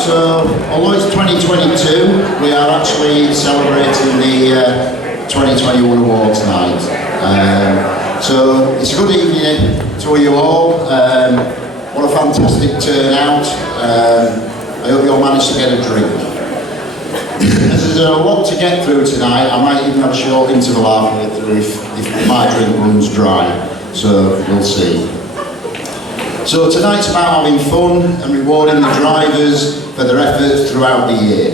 so although it's 2022, we are actually celebrating the 2021 awards night. So it's a good evening to you all. What a fantastic turnout. I hope you all managed to get a drink. As there's a lot to get through tonight, I might even have a short interval halfway through if my drink runs dry. So we'll see. So tonight's about having fun and rewarding the drivers for their efforts throughout the year.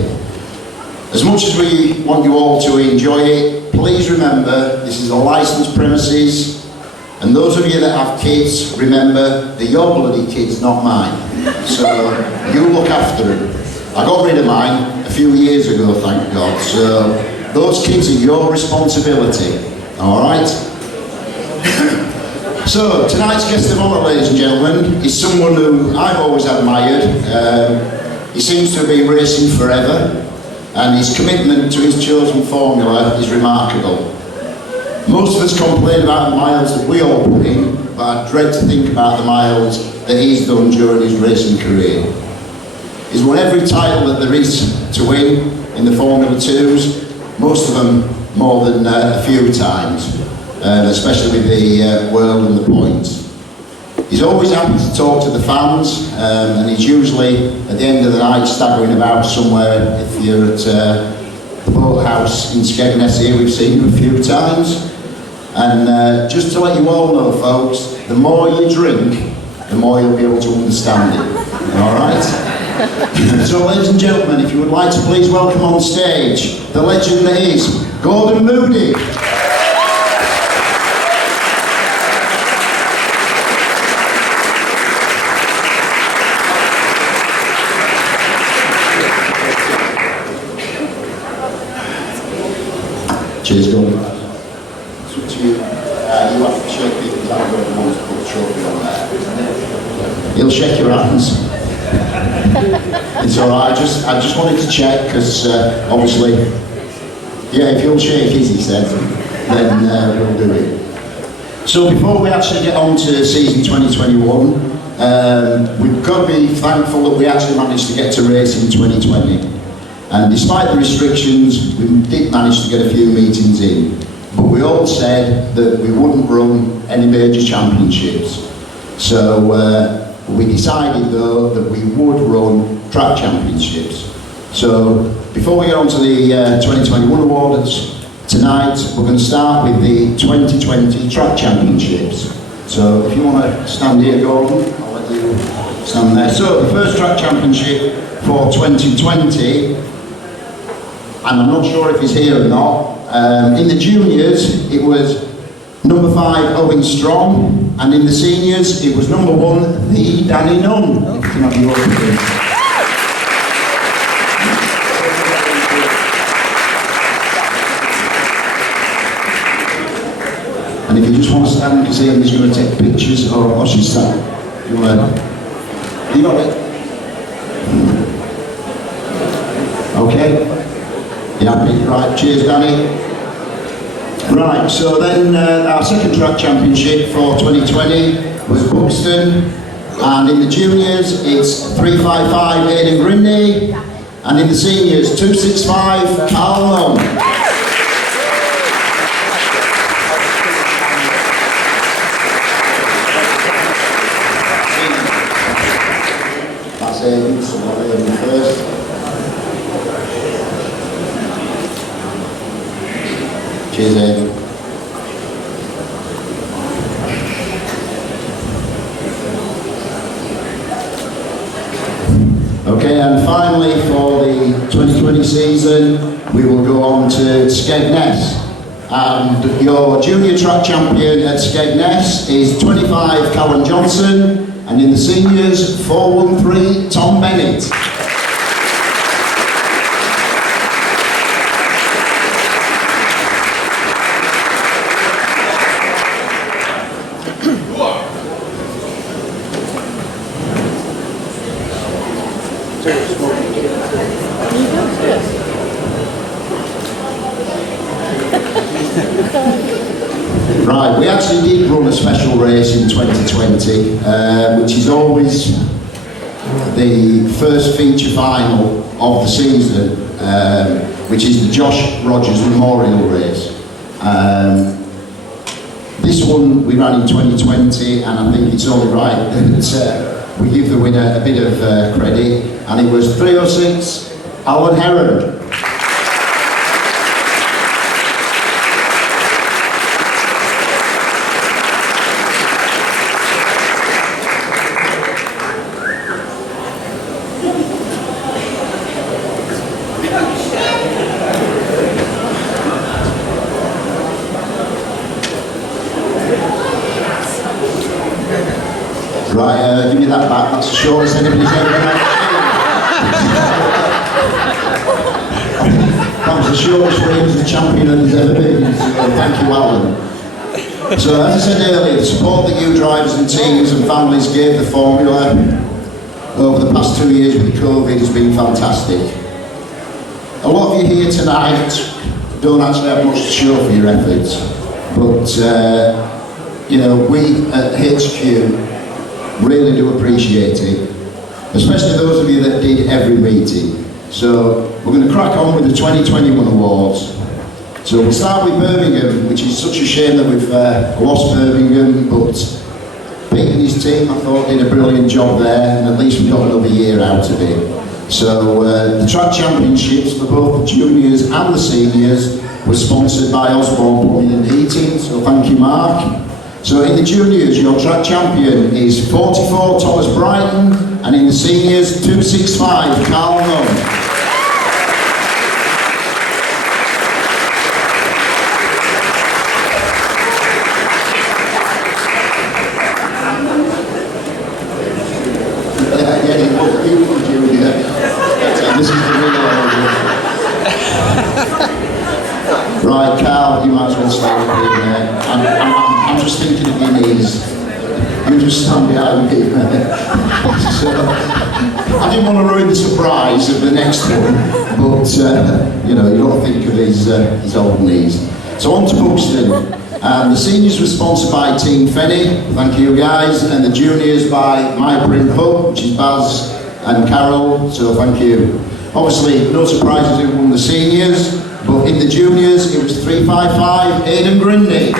As much as we want you all to enjoy it, please remember this is a licensed premises, and those of you that have kids, remember they're your bloody kids, not mine. So you look after them. I got rid of mine a few years ago, thank God. So those kids are your responsibility. All right. So tonight's guest of honour, ladies and gentlemen, is someone who I've always admired. He seems to have been racing forever, and his commitment to his chosen formula is remarkable. Most of us complain about the miles that we all put in, but I dread to think about the miles that he's done during his racing career. He's won every title that there is to win in the Formula 2s, most of them more than a few times, especially with the World and the points. He's always happy to talk to the fans, and he's usually at the end of the night staggering about somewhere. If you're at the boathouse in Skegness here, we've seen him a few times. And just to let you all know, folks, the more you drink, the more you'll be able to understand it. All right? So, ladies and gentlemen, if you would like to please welcome on stage the legend that is Gordon Moody. Cheers, Gordon. It's up to you. You have to shake people's hands over the ones to put the trophy on there. He'll shake your hands. It's alright, I just wanted to check, because obviously, yeah, if you'll shake his, he said, then we'll do it. So before we actually get on to season 2021, we've got to be thankful that we actually managed to get to race in 2020. And despite the restrictions, we did manage to get a few meetings in. But we all said that we wouldn't run any major championships. So we decided though that we would run track championships. So before we get on to the 2021 awards, tonight we're going to start with the 2020 track championships. So if you want to stand here, Gordon, I'll let you stand there. So the first track championship for 2020, and I'm not sure if he's here or not, in the juniors it was number 5 Owen Strong, and in the seniors it was number 1 the Danny Nunn. If you can have your own. And if you just want to stand, because Ian's going to take pictures, or she's stand. You want to? You got it? Okay. You happy? Right, cheers Danny. Right, so then our second track championship for 2020 was Buxton, and in the juniors it's 355 Aidan Grimney, and in the seniors 265 Carl Long. That's Aidan, so I'll Aidan first. Cheers, Aidan. Okay, and finally for the 2020 season, we will go on to Skegness. And your junior track champion at Skegness is 25 Callum Johnson, and in the seniors 413 Tom Bennett. Right, we actually did run a special race in 2020, which is always the first feature final of the season, which is the Josh Rogers Memorial Race. This one we ran in 2020, and I think it's only right that we give the winner a bit of credit, and it was 306 Alan Heron. Right, give me that back. That's the shortest anybody's ever had. That was the shortest range the champion has ever been. So thank you, Alan. So as I said earlier, the support that you drivers and teams and families gave the formula over the past 2 years with COVID has been fantastic. A lot of you here tonight don't actually have much to show for your efforts, but you know, we at HQ really do appreciate it, especially those of you that did every meeting. So we're going to crack on with the 2021 awards. So we'll start with Birmingham, which is such a shame that we've lost Birmingham, but Pete and his team, I thought, did a brilliant job there, and at least we got another year out of it. So the track championships for both the juniors and the seniors were sponsored by Osborne Plumbing and Heating, so thank you, Mark. So in the juniors, your track champion is 44 Thomas Brighton, and in the seniors, 265 Carl Nunn. This is the real right, Carl, you might as well stay with me there. I'm just thinking of your knees. You just stand behind me. So, I didn't want to ruin the surprise of the next one, but you know, you've got to think of his old knees. So on to Buxton. The seniors were sponsored by Team Fenny, thank you guys, and the juniors by My Print Hub, which is Baz and Carol, so thank you. Obviously, no surprises who won the seniors, but in the juniors, it was 355 Aidan Grindy.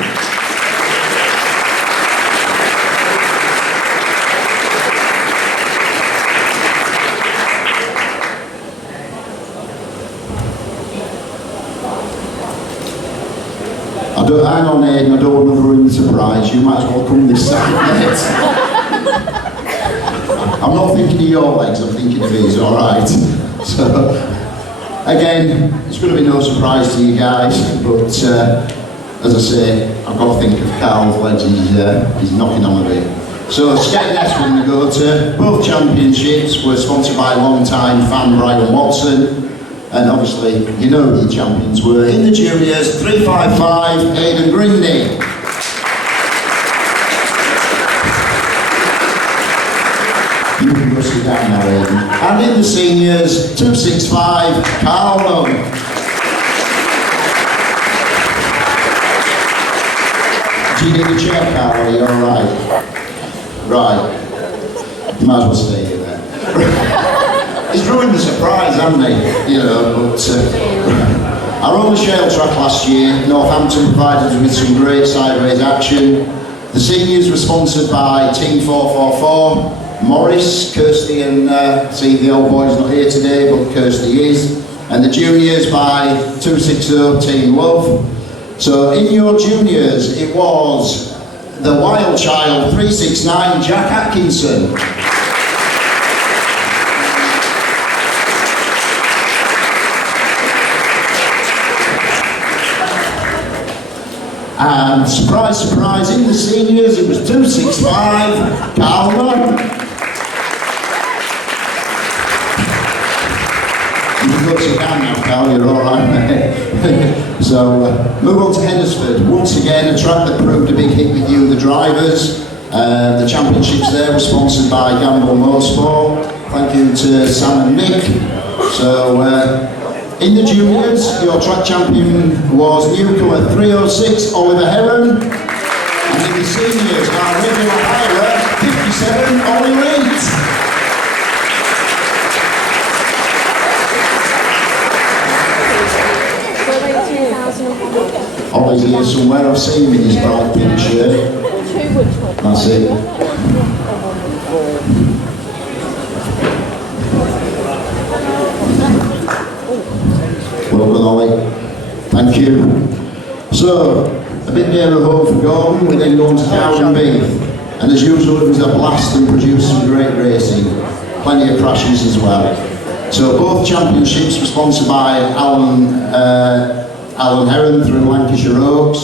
Hang on, Aidan, I don't want to ruin the surprise. You might as well come this side, mate. I'm not thinking of your legs, I'm thinking of his, alright? So, again, it's going to be no surprise to you guys, but as I say, I've got to think of Carl's legs, he's knocking on a bit. So, Skegness won the go-to. Both championships were sponsored by long-time fan Brian Watson. And obviously, you know who the champions were. In the juniors, 355 Aidan Grindy. You can go sit down now, Aidan. And in the seniors, 265 Carl Nunn. Do you need a chair, Carl? Are you alright? Right. You might as well stay here then. He's ruined the surprise, hasn't he? You know, but our own Shale track last year, Northampton provided us with some great sideways action. The seniors were sponsored by Team 444, Morris, Kirsty and, see the old boy's not here today, but Kirsty is. And the juniors by 260 Team Love. So in your juniors, it was the Wild Child 369 Jack Atkinson. And surprise, surprise, in the seniors it was 265 Carl Nunn. You can go sit down now, Carl, you're alright, mate. So, move on to Heddersford. Once again, a track that proved a big hit with you, the drivers. The championships there were sponsored by Gamble Motorsport. Thank you to Sam and Nick. So, in the juniors, your track champion was newcomer 306 Oliver Heron, and in the seniors, our regular hirer 57 Ollie Reed. Ollie's here somewhere. I've seen him in his bright pink shirt. That's it. Well done, Ollie. Thank you. So, a bit nearer home for Gordon, we then go on to Cowden Beef. And as usual, it was a blast and produced some great racing. Plenty of crashes as well. So both championships were sponsored by Alan Heron through Lancashire Oaks.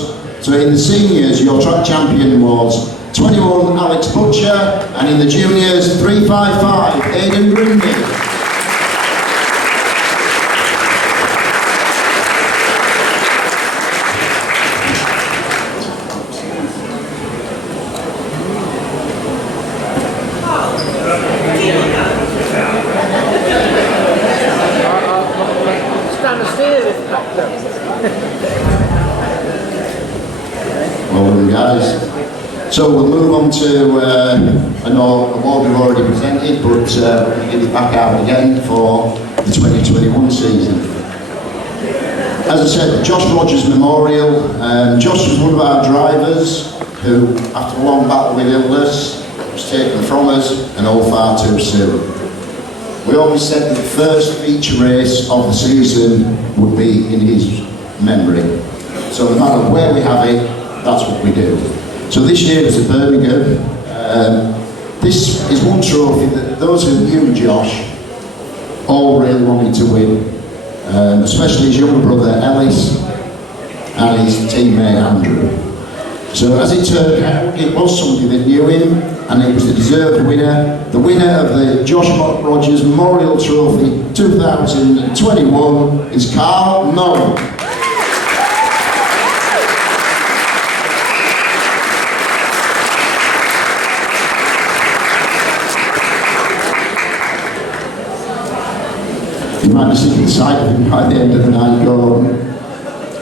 So in the seniors, your track champion was 21 Alex Butcher, and in the juniors 355 Aidan Grimby. Well done, guys. So we'll move on to an award we've already presented, but we'll get it back out again for the 2021 season. As I said, the Josh Rogers Memorial. Josh was one of our drivers who, after a long battle with illness, was taken from us and all far too soon. We always said that the first feature race of the season would be in his memory. So no matter where we have it, that's what we do. So this year was at Birmingham. This is one trophy that those who knew Josh all really wanted to win, especially his younger brother Ellis and his teammate Andrew. So as it turned out, it was somebody that knew him, and it was the deserved winner. The winner of the Josh Rogers Memorial Trophy 2021 is Carl Noll. You might be sick inside of him by the end of the night, Gordon.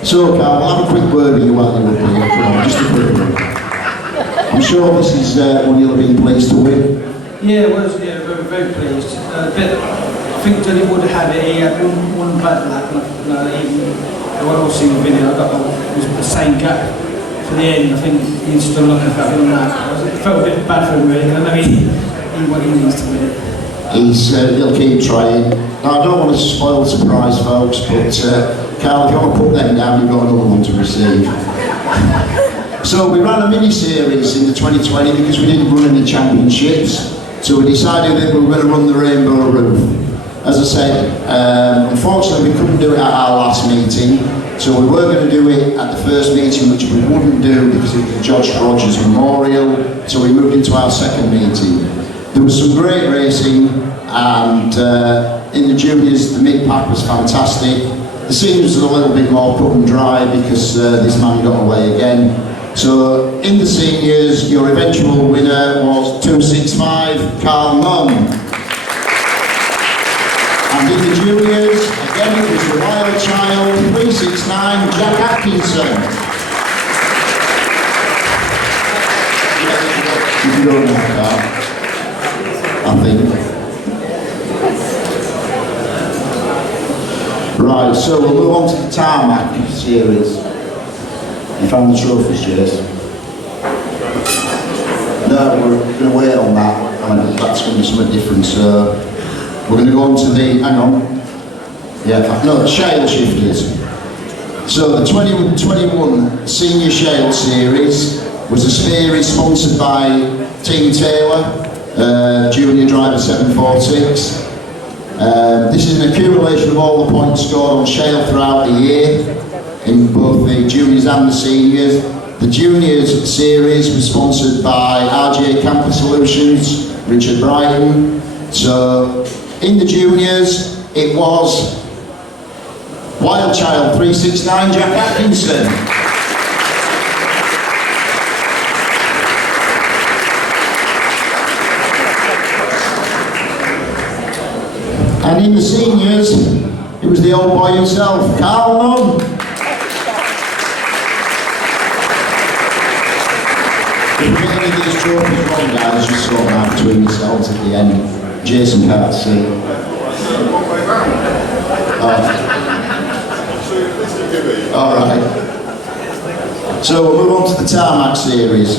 So, Carl, we'll have a quick word with you while you're up here. Come on, just a quick one. I'm sure this is one you'll have been pleased to win. Yeah, very, very pleased. I think Johnny would have had it. He had one bad lap, and what I've seen the video, it was the same gap for the end. I think he's still looking at that on that. It felt a bit bad for him, really. I know he needs to win it. He'll keep trying. Now, I don't want to spoil the surprise, folks, but Carl, if you want to put them down, you've got another one to receive. So we ran a mini-series in the 2020 because we didn't run any championships. So we decided that we were going to run the Rainbow Roof. As I said, unfortunately we couldn't do it at our last meeting. So we were going to do it at the first meeting, which we wouldn't do because it was the Josh Rogers Memorial. So we moved into our second meeting. There was some great racing, and in the juniors the mid-pack was fantastic. The seniors was a little bit more cut and dry because this man got away again. So in the seniors, your eventual winner was 265 Carl Nunn. And in the juniors, again it was the wild child 369 Jack Atkinson. You can go now, Carl. I think. Right, so we'll move on to the tarmac series. You found the trophies, Jace? No, we're going to wait on that. I mean, that's going to be something different. So we're going to go on to the, hang on. Yeah, no, the shale shifters. So the 2021 Senior Shale Series was a series sponsored by Team Taylor, Junior Driver 746. This is an accumulation of all the points scored on shale throughout the year, in both the juniors and the seniors. The juniors series was sponsored by RJ Camper Solutions, Richard Brighton. So in the juniors, it was Wild Child 369 Jack Atkinson. And in the seniors, it was the old boy himself, Carl Nunn. If you get any of these trophies wrong, guys, just sort them out between yourselves at the end. Jason can't see. All right. So we'll move on to the tarmac series.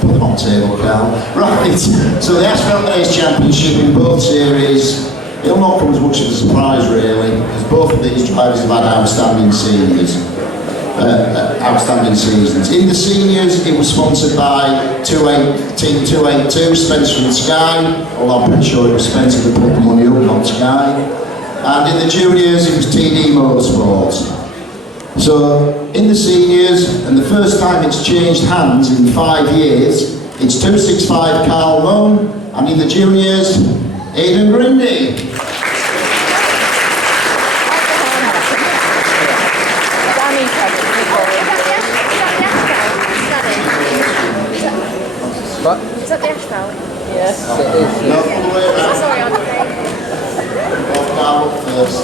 Put them on table, Carl. Right, so the Asphalt Race Championship in both series, it'll not come as much of a surprise really, as both of these drivers have had outstanding seniors. Outstanding seasons. In the seniors, it was sponsored by Team 282, Spencer and Sky, although I'm pretty sure it was Spencer that put the money up, not Sky. And in the juniors, it was TD Motorsports. So, in the seniors, and the first time it's changed hands in 5 years, it's 265 Carl Moan, and in the juniors, Aidan Grindy. What? Is that the asphalt? Yes, it is. No, all the way around. Sorry, I'm Oh, Carl up first.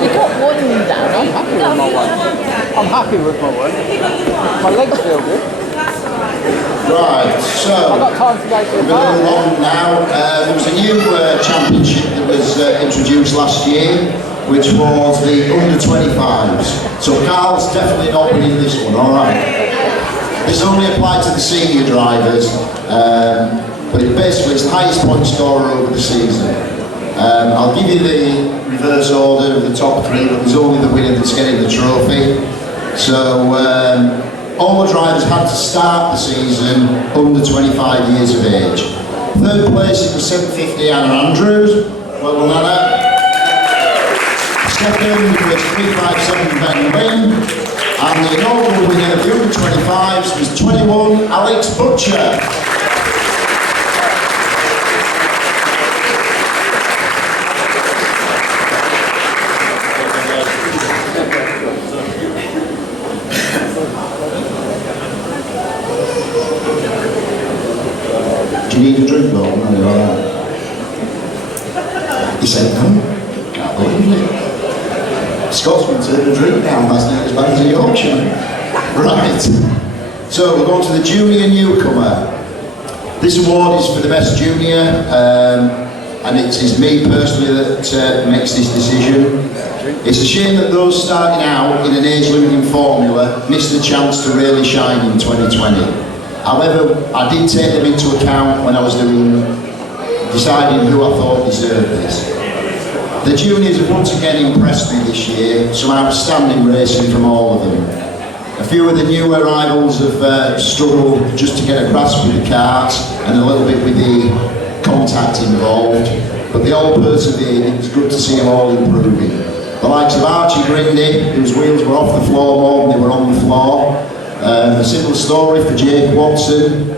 You got one down. I'm happy with my one. I'm happy with my one. My legs feel good. Right, so I've got time to go to the we're bar. going along now. There was a new championship that was introduced last year, which was the under-25s. So Carl's definitely not winning this one, alright? This only applied to the senior drivers, but it basically is the highest point scorer over the season. I'll give you the reverse order of the top 3, but there's only the winner that's getting the trophy. So all the drivers had to start the season under 25 years of age. Third place, it was 750 Anna Andrews. Well done, Anna. Second was 357 Ben Wynn. And the inaugural winner of the under 25s was 21 Alex Butcher. Do you need a drink though? No, you're alright. He said, no, can't believe it. Scotsman turned a drink down last night as bad as a Yorkshireman. Right. So we're going to the junior newcomer. This award is for the best junior, and it is me personally that makes this decision. It's a shame that those starting out in an age-limiting formula missed the chance to really shine in 2020. However, I did take them into account when I was deciding who I thought deserved this. The juniors have once again impressed me this year, some outstanding racing from all of them. A few of the new arrivals have struggled just to get a grasp with the karts and a little bit with the contact involved, but they all persevered. It was good to see them all improving. The likes of Archie Grindy, whose wheels were off the floor more than they were on the floor. A similar story for Jake Watson.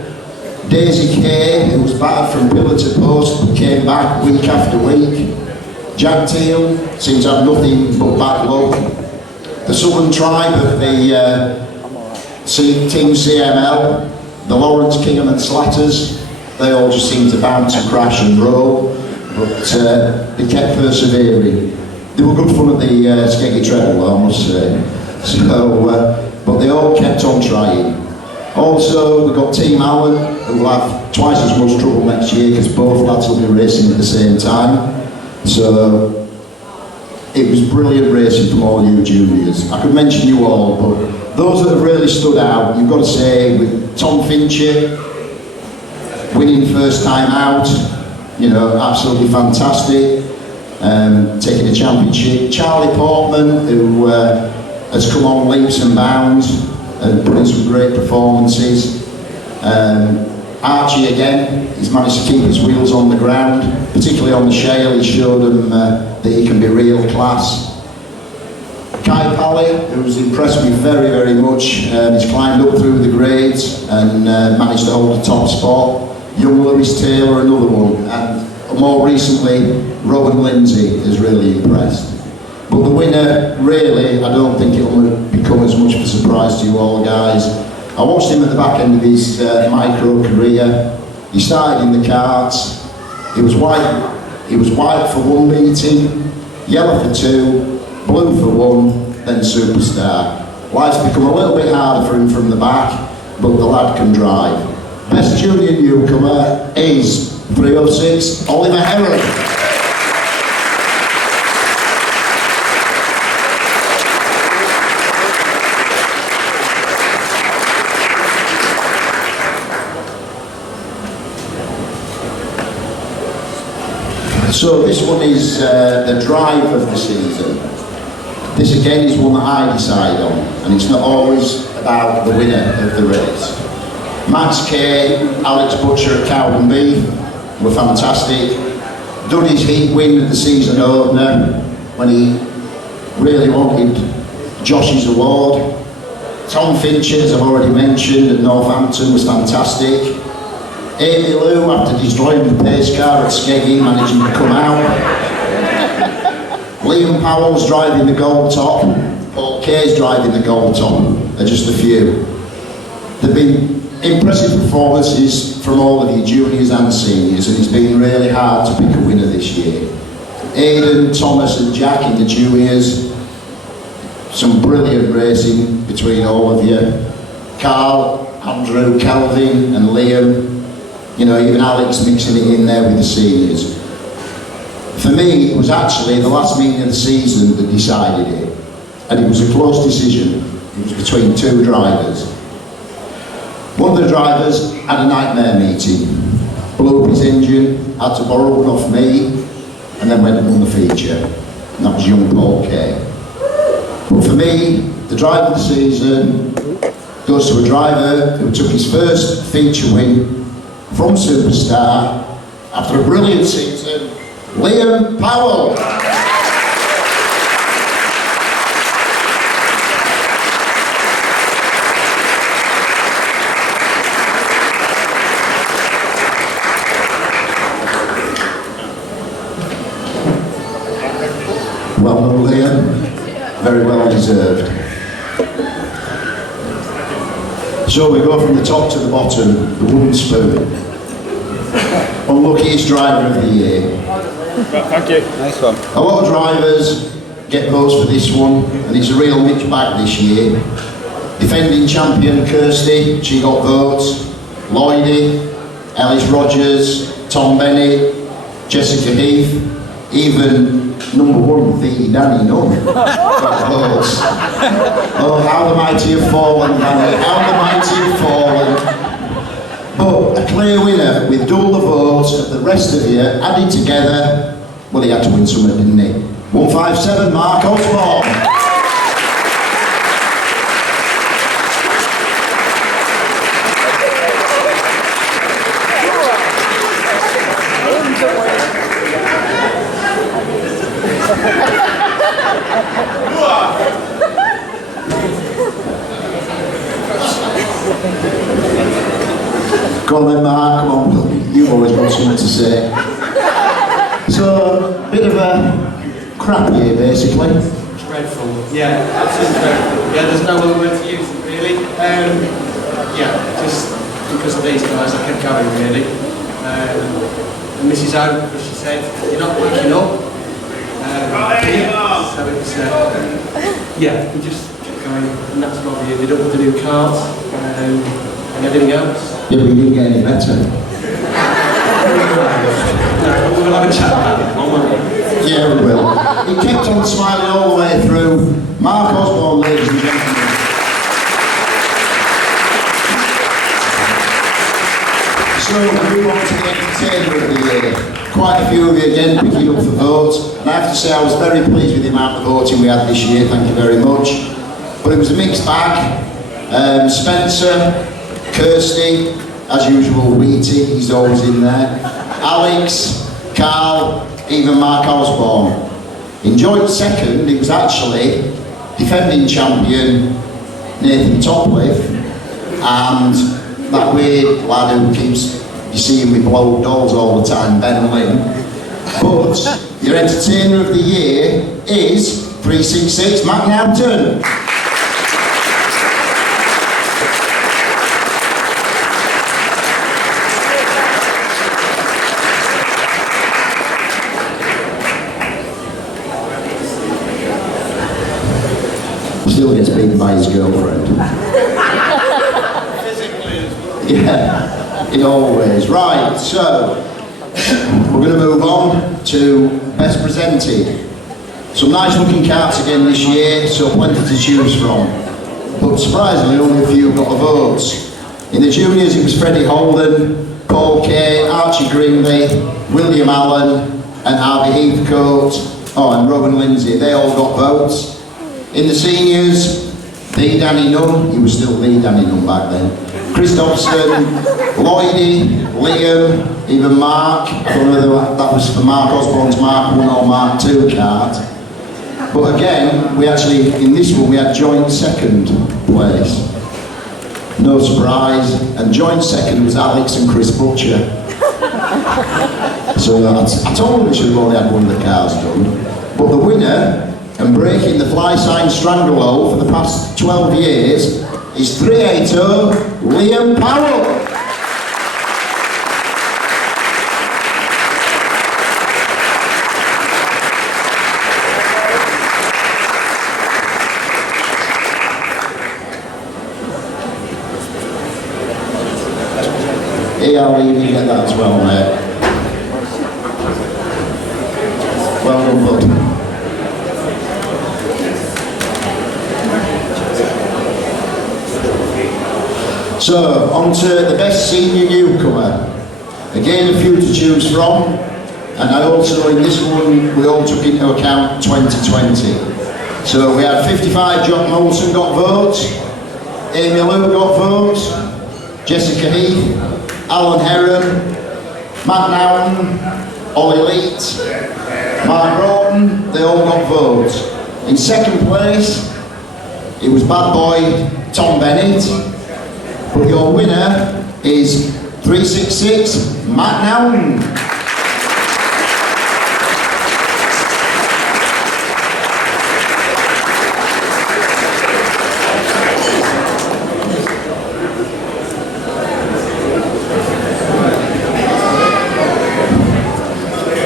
Daisy Kay, who was battered from pillar to post, but came back week after week. Jack Teal seems to have nothing but bad luck. The Southern Tribe of the Team CML, the Lawrence Kingham and Slatters, they all just seem to bounce and crash and roll, but they kept persevering. They were good fun at the Skeggy Treble, I must say. So, but they all kept on trying. Also, we've got Team Allen, who will have twice as much trouble next year because both lads will be racing at the same time. So, it was brilliant racing from all you juniors. I could mention you all, but those that have really stood out, you've got to say, with Tom Fincher, winning first time out, you know, absolutely fantastic, taking a championship. Charlie Portman, who has come on leaps and bounds and put in some great performances. Archie again, he's managed to keep his wheels on the ground, particularly on the shale. He showed them that he can be real class. Kai Pally, who's impressed me very, very much. He's climbed up through the grades and managed to hold the top spot. Young Lewis Taylor, another one. And more recently, Robin Lindsay has really impressed. But the winner, really, I don't think it will become as much of a surprise to you all, guys. I watched him at the back end of his micro career. He started in the karts. He was white for one meeting, yellow for two, blue for one, then superstar. Life's become a little bit harder for him from the back, but the lad can drive. Best junior newcomer is 306, Oliver Herron. So this one is the drive of the season. This again is one that I decide on, and it's not always about the winner of the race. Max Kay, Alex Butcher at Cowden Beef were fantastic. Duddy's heat win of the season opener when he really wanted Josh's award. Tom Fincher, as I've already mentioned, at Northampton was fantastic. Amy Lou, after destroying the pace car at Skeggy, managing to come out. Liam Powell's driving the gold top. Paul Kay's driving the gold top. They're just a few. There have been impressive performances from all of the juniors and seniors, and it's been really hard to pick a winner this year. Aidan, Thomas and Jack in the juniors. Some brilliant racing between all of you. Carl, Andrew, Kelvin and Liam. You know, even Alex mixing it in there with the seniors. For me, it was actually the last meeting of the season that decided it. And it was a close decision. It was between two drivers. One of the drivers had a nightmare meeting. Blew up his engine, had to borrow one off me, and then went and won the feature. And that was young Paul Kay. But for me, the driver of the season goes to a driver who took his first feature win from Superstar after a brilliant season, Liam Powell. Well done, Liam. Very well deserved. So we go from the top to the bottom, the wooden spoon. Unluckiest driver of the year. Thank you. Nice one. A lot of drivers get votes for this one, and it's a real mixed bag this year. Defending champion Kirsty, she got votes. Lloydie, Ellis Rogers, Tom Bennett, Jessica Heath, even number one, the Danny Nunn, got votes. Oh, how the mighty have fallen, Danny, how the mighty have fallen. But a clear winner with double the votes of the rest of you added together. Well, he had to win something, didn't he? 157, Mark Osborne. Go on then, Mark, come on, you've always got something to say. So, bit of a crap year, basically. Dreadful, yeah, absolutely dreadful. Yeah, there's no other word to use, really. Yeah, just because of these guys, I kept going, really. And Mrs. O, as she said, you're not waking up. So it's, yeah, we just kept going, and that's what we ended up with the new cards and everything else. Yeah, but you didn't get any better. No, we'll have a chat about it, won't we? Yeah, we will. He kept on smiling all the way through. Mark Osborne, ladies and gentlemen. So, we move on to the entertainer of the year. Quite a few of you again picking up for votes. And I have to say I was very pleased with the amount of voting we had this year, thank you very much. But it was a mixed bag. Spencer, Kirsty, as usual, Wheaty, he's always in there. Alex, Carl, even Mark Osborne. In joint second, it was actually defending champion Nathan Topliff and that weird lad who keeps you seeing with blow dolls all the time, Ben Lynn. But your entertainer of the year is 366 Matt Newton. Still gets beaten by his girlfriend. Yeah, in all ways. Right, so we're going to move on to best presented. Some nice looking carts again this year, so plenty to choose from. But surprisingly, only a few got the votes. In the juniors, it was Freddie Holden, Paul Kay, Archie Grinley, William Allen, and Harvey Heathcote, and Robin Lindsay. They all got votes. In the seniors, the Danny Nunn, he was still the Danny Nunn back then. Christopherson, Lloydie, Liam, even Mark. I don't know whether that was for Mark Osborne's Mark 1 or Mark 2 card. But again, we actually, in this one, we had joint second place. No surprise. And joint second was Alex and Chris Butcher. So I told them we should have only had one of the cars done. But the winner, and breaking the fly sign stranglehold for the past 12 years, is 380 Liam Powell. Yeah, you get that as well, mate. Well done, bud. So, on to the best senior newcomer. Again, a few to choose from. And I also, in this one, we all took into account 2020. So we had 55, John Molson got votes, Amy Lou got votes, Jessica Heath, Alan Heron, Matt Nowton, Ollie Leet, Mark Broughton, they all got votes. In second place, it was bad boy Tom Bennett, but your winner is 366 Matt Nowton.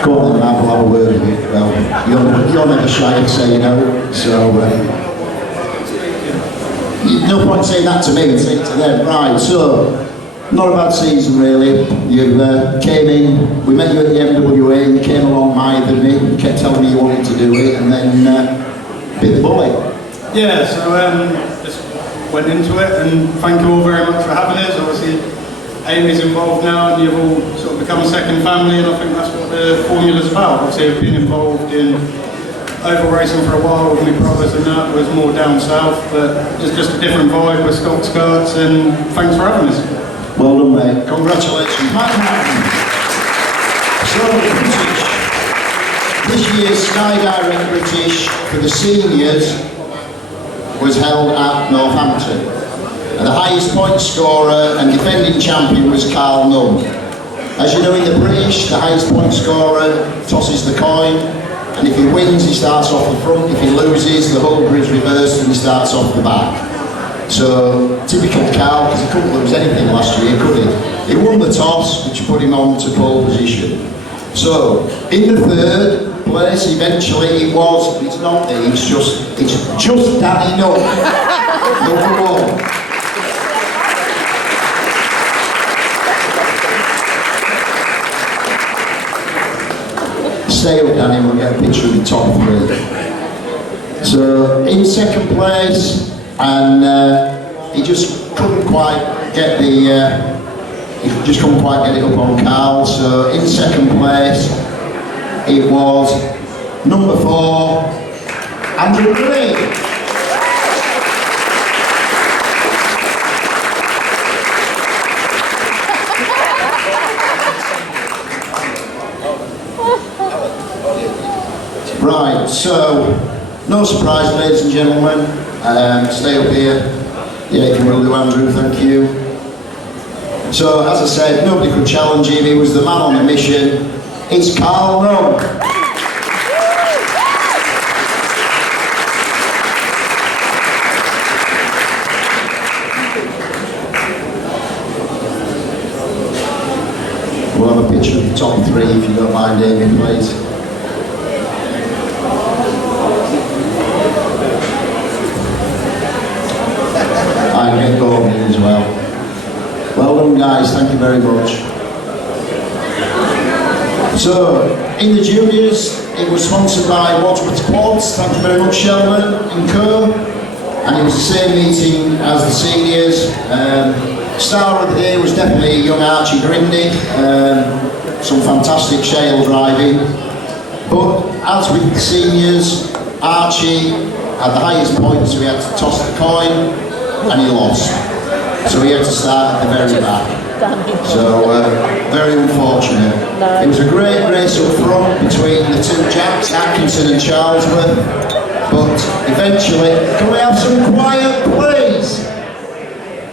Go on then, I'll have a word with you. Well, you're never shy of saying no, so no point saying that to me and saying to them. Right, so not a bad season really. You came in, we met you at the MWA, you came along mithered me, you kept telling me you wanted to do it, and then bit the bullet. Yeah, so just went into it, and thank you all very much for having us. Obviously, Amy's involved now, and you've all sort of become a second family, and I think that's what the formula's about. Obviously, I've been involved in oval racing for a while with my brothers, and that was more down south, but it's just a different vibe with Stoxkarts, and thanks for having us. Well done, mate. Congratulations. Matt Nowton. So, British. This year's Sky Direct British for the seniors was held at Northampton. And the highest point scorer and defending champion was Carl Nunn. As you know, in the British, the highest point scorer tosses the coin, and if he wins, he starts off the front. If he loses, the whole grid's reversed and he starts off the back. So, typical Carl, because he couldn't lose anything last year, could he? He won the toss, which put him on to pole position. So, in the third place, eventually it was, it's not it's just Danny Nunn, number one. Stay up, Danny, we'll get a picture of the top three. So, in second place, and he just couldn't quite get the, he just couldn't quite get it up on Carl. So, in second place, it was number 4, Andrew Prix. Right, so no surprise, ladies and gentlemen. Stay up here. Yeah, if you will do, Andrew, thank you. So, as I said, nobody could challenge him. He was the man on the mission. It's Carl Nunn. We'll have a picture of the top 3 if you don't mind, Amy, please. I get going as well. Well done, guys, thank you very much. So, in the juniors, it was sponsored by Wadsworth Quads, thank you very much Sheldon and Co. And it was the same meeting as the seniors. Star of the day was definitely young Archie Grindy, some fantastic shale driving. But as with the seniors, Archie had the highest points, so he had to toss the coin and he lost. So he had to start at the very back. So very unfortunate. It was a great race up front between the two Jacks, Atkinson and Charlesworth. But eventually, can we have some quiet please?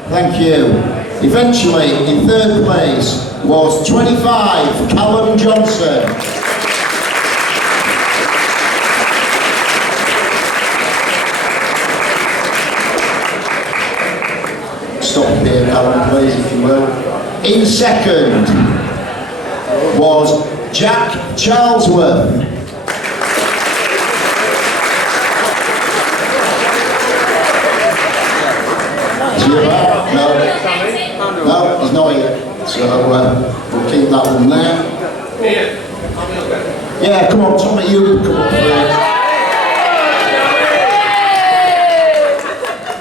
Thank you. Eventually, in third place was 25, Callum Johnson. Stop here, Callum, please, if you will. In second was Jack Charlesworth. Is he about? No. No, he's not here. So we'll keep that one there. Yeah, come on, Tommy, you come up here.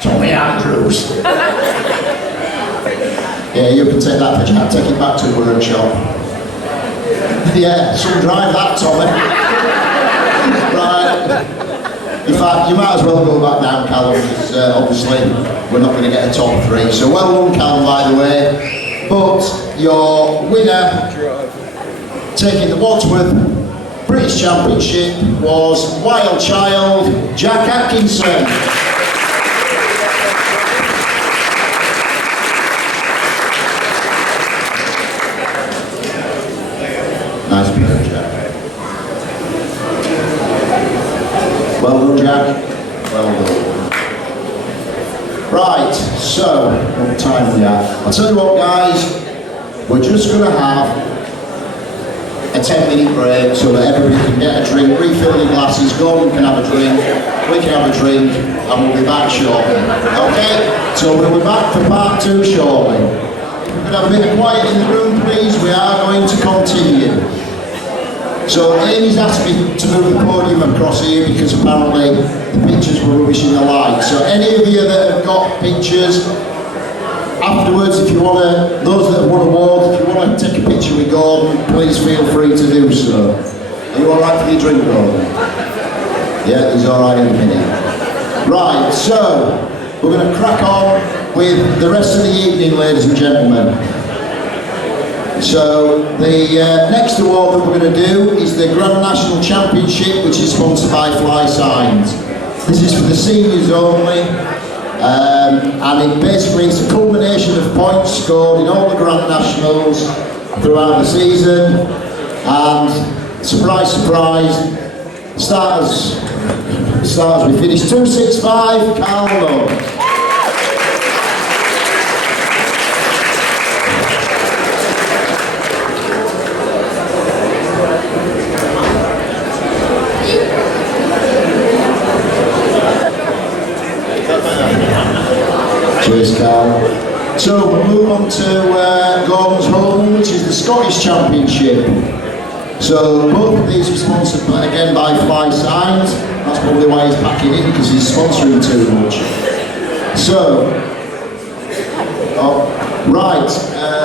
Tommy Andrews. Yeah, you can take that for Jack, take it back to the workshop. Yeah, some drive that, Tommy. Right. In fact, you might as well go back down, Callum, because obviously we're not going to get a top three. So well done, Callum, by the way. But your winner, taking the Wadsworth British Championship, was Wild Child, Jack Atkinson. Nice player, Jack. Well done, Jack. Well done. Right, so, what time are we at? I'll tell you what, guys, we're just going to have a 10-minute break so that everybody can get a drink, refill your glasses, Gordon can have a drink, we can have a drink, and we'll be back shortly. Okay? So we'll be back for part 2 shortly. We're going to have a bit of quiet in the room, please. We are going to continue. So Amy's asked me to move the podium across here because apparently the pictures were rubbish in the light. So any of you that have got pictures, afterwards, if you want to, those that have won awards, if you want to take a picture with Gordon, please feel free to do so. Are you alright for your drink, Gordon? Yeah, he's alright in a minute. Right, so we're going to crack on with the rest of the evening, ladies and gentlemen. So the next award that we're going to do is the Grand National Championship, which is sponsored by Fly Signs. This is for the seniors only, and it basically is a culmination of points scored in all the Grand Nationals throughout the season. And surprise, surprise, starters we finished 265, Carlo. Cheers, Carl. So we'll move on to Gordon's home, which is the Scottish Championship. So both of these are sponsored again by Fly Signs. That's probably why he's packing in, because he's sponsoring too much. So,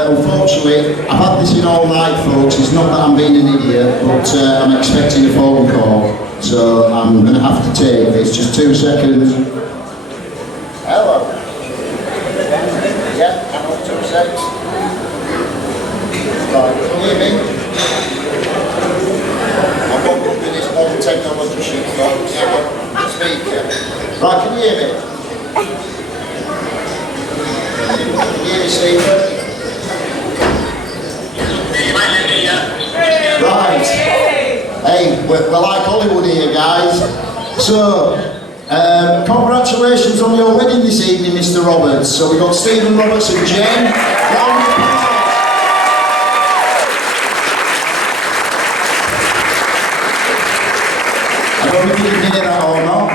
unfortunately, I've had this in all night, folks. It's not that I'm being an idiot, but I'm expecting a phone call. So I'm going to have to take this. Just 2 seconds. Hello. Yeah, I'm on 2 seconds. Right, can you hear me? I've got up with this modern technology sheet, folks. Speaker. Right, can you hear me? Can you hear me, Stephen? Right. Hey, we're like Hollywood here, guys. So, congratulations on your wedding this evening, Mr. Roberts. So we've got Stephen Roberts and Jen. Round of applause. I don't know if you can hear that or not,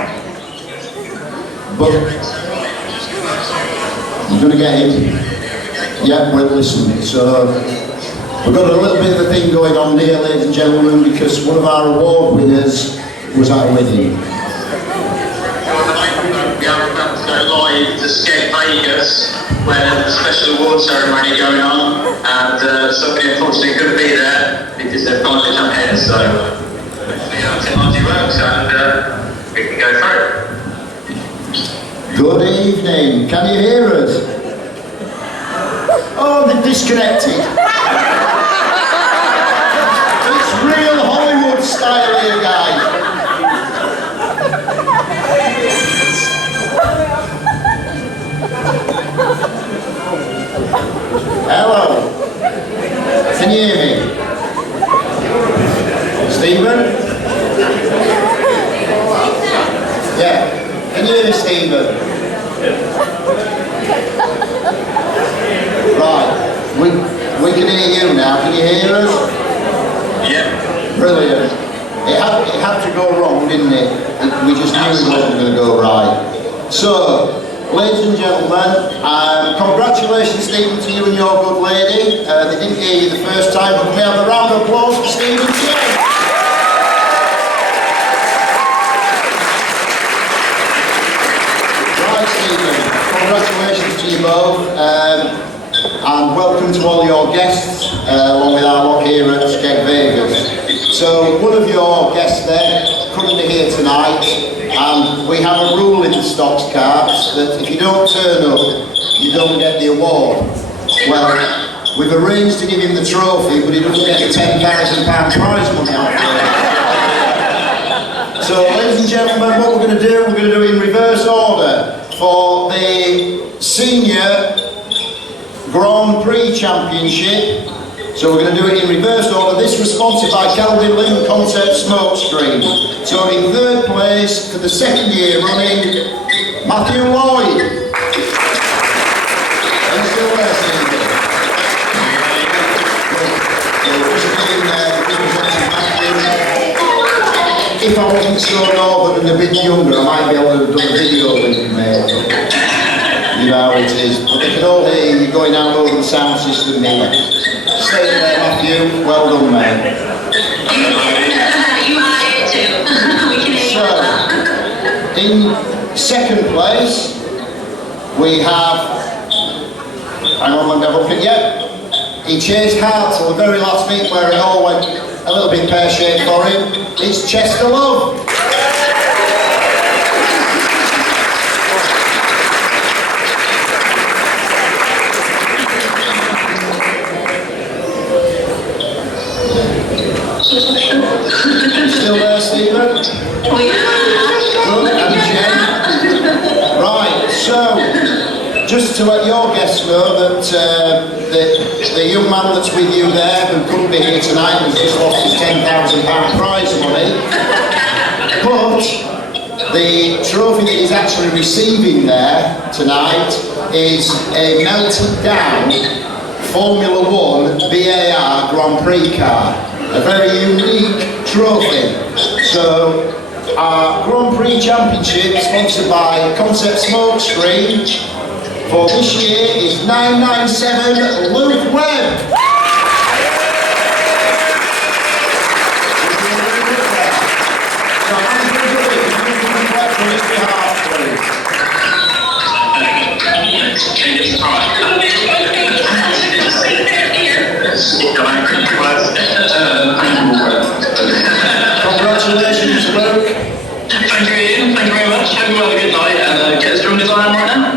but you're going to get him. Yeah, we'll listen. So, we've got a little bit of a thing going on here, ladies and gentlemen, because one of our award winners was at a wedding. We are about to go live to Skeg Vegas, where there's a special award ceremony going on, and somebody unfortunately couldn't be there because they've got to jump ahead, so hopefully our technology works and we can go through. Good evening, can you hear us? Oh, they're disconnected. It's real Hollywood style here, guys. Hello. Can you hear me? Stephen? Yeah. Can you hear me, Stephen? Right. We can hear you now. Can you hear us? Yeah. Brilliant. It had to go wrong, didn't it? We just knew it wasn't going to go right. So, ladies and gentlemen, congratulations, Stephen, to you and your good lady. They didn't hear you the first time, but can we have a round of applause for Stephen J? Right, Stephen, congratulations to you both. And welcome to all your guests, along with our lot here at Skeg Vegas. So, one of your guests there couldn't be here tonight, and we have a rule in the Stoxkarts that if you don't turn up, you don't get the award. Well, we've arranged to give him the trophy, but he doesn't get the £10,000 prize money out there. So, ladies and gentlemen, what we're going to do, we're going to do it in reverse order. For the senior Grand Prix Championship, so we're going to do it in reverse order. This was sponsored by Calvin Lynn Concept Smokescreen. So in third place for the second year running, Matthew Lloyd. And still there, Stephen. If I wasn't so northern and a bit younger, I might be able to have done a video with you, mate. You know how it is. But they can all hear you going out over the sound system here. Stay there, Matthew. Well done, mate. You are here too. We can hear you. So, in second place, we have. Hang on, let me have a look at you. He chased hard till the very last meet where it all went a little bit pear-shaped for him. It's Chester Love. Still there, Stephen? We Good, and Jen. Right, so, just to let your guests know that the young man that's with you there, who couldn't be here tonight, has just lost his £10,000 prize money. But the trophy that he's actually receiving there tonight is a melted down Formula 1 VAR Grand Prix car. A very unique trophy. So, our Grand Prix Championship, sponsored by Concept Smokescreen, for this year is 997 Luke Webb. So, Andrew Wood, if you can reflect on his behalf, please. Congratulations, Luke. Thank you, Ian. Thank you very much. Hope you have a good night and get as drunk as I am right now.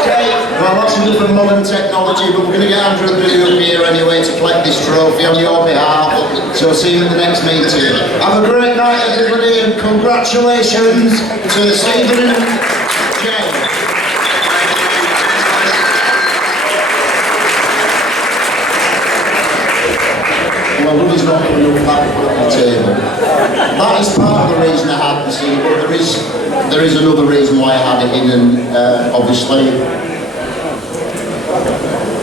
Okay, well that's enough of modern technology, but we're going to get Andrew and Billy up here anyway to collect this trophy on your behalf. So see you at the next meeting. Have a great night, everybody, and congratulations to Stephen and Jane. Well, Woody's not coming up back at the table. That is part of the reason I had this in, but there is another reason why I had it in, and obviously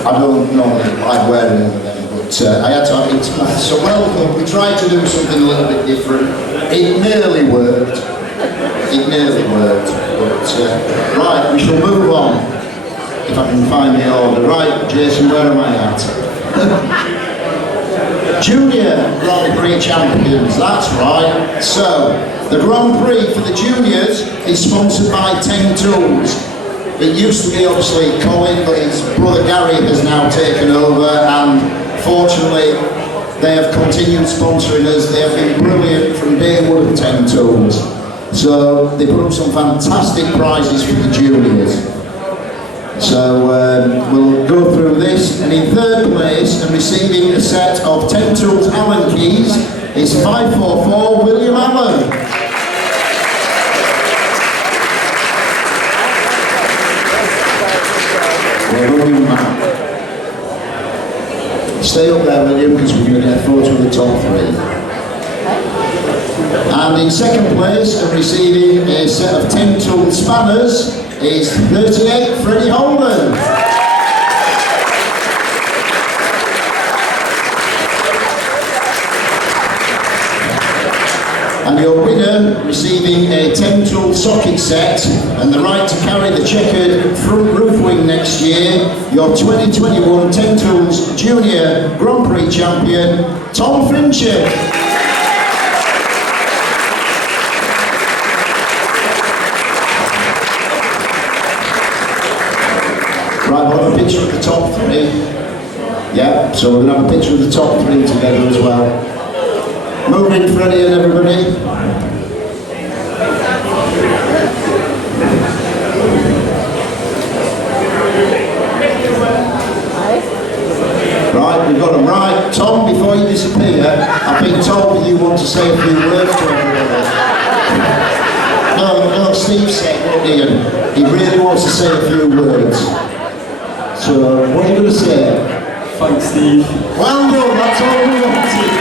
I don't normally like wearing one of them, but I had to have it. So welcome. We tried to do something a little bit different. It nearly worked. But right, we shall move on. if I can find the order. Right, Jason, where am I at? Junior Grand Prix champions, that's right. So, the Grand Prix for the juniors is sponsored by 10 Tools. It used to be obviously Colin, but his brother Gary has now taken over, and fortunately they have continued sponsoring us. They have been brilliant from day one of 10 Tools. So they put up some fantastic prizes for the juniors. So we'll go through this, and in third place and receiving a set of 10 Tools Allen keys is 544 William Allen. Well, William Allen. Stay up there, William, because we're going to get a photo of the top three. And in second place and receiving a set of 10 Tool spanners is 38 Freddie Holden. And your winner receiving a 10 Tool socket set and the right to carry the checkered front roof wing next year, your 2021 10 Tools Junior Grand Prix champion, Tom Fincher. Right, we'll have a picture of the top three. Yeah, so we're going to have a picture of the top three together as well. Move in, Freddie and everybody. Right, we've got them right. Tom, before you disappear, I've been told that you want to say a few words to everybody. No, Steve said, won't he? He really wants to say a few words. So, what are you going to say? Thanks, Steve. Well done, that's all we wanted.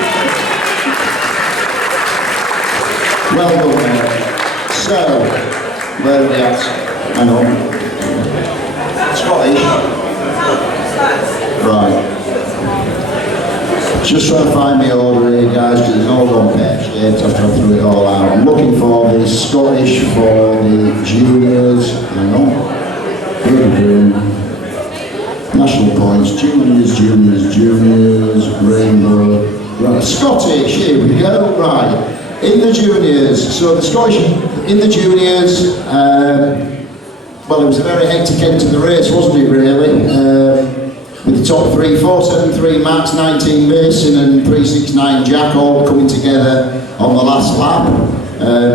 Well done, mate. So, where are we at? Hang on. Scottish. Right. Just trying to find the order here, guys, because it's all on page 8. I've gone through it all out. I'm looking for the Scottish for the juniors. Hang on. National points, juniors, rainbow. Right, Scottish, here we go. Right. In the juniors, so the Scottish in the juniors, well, it was a very hectic end to the race, wasn't it, really? With the top three, 473 Max, 19 Mason and 369 Jack all coming together on the last lap,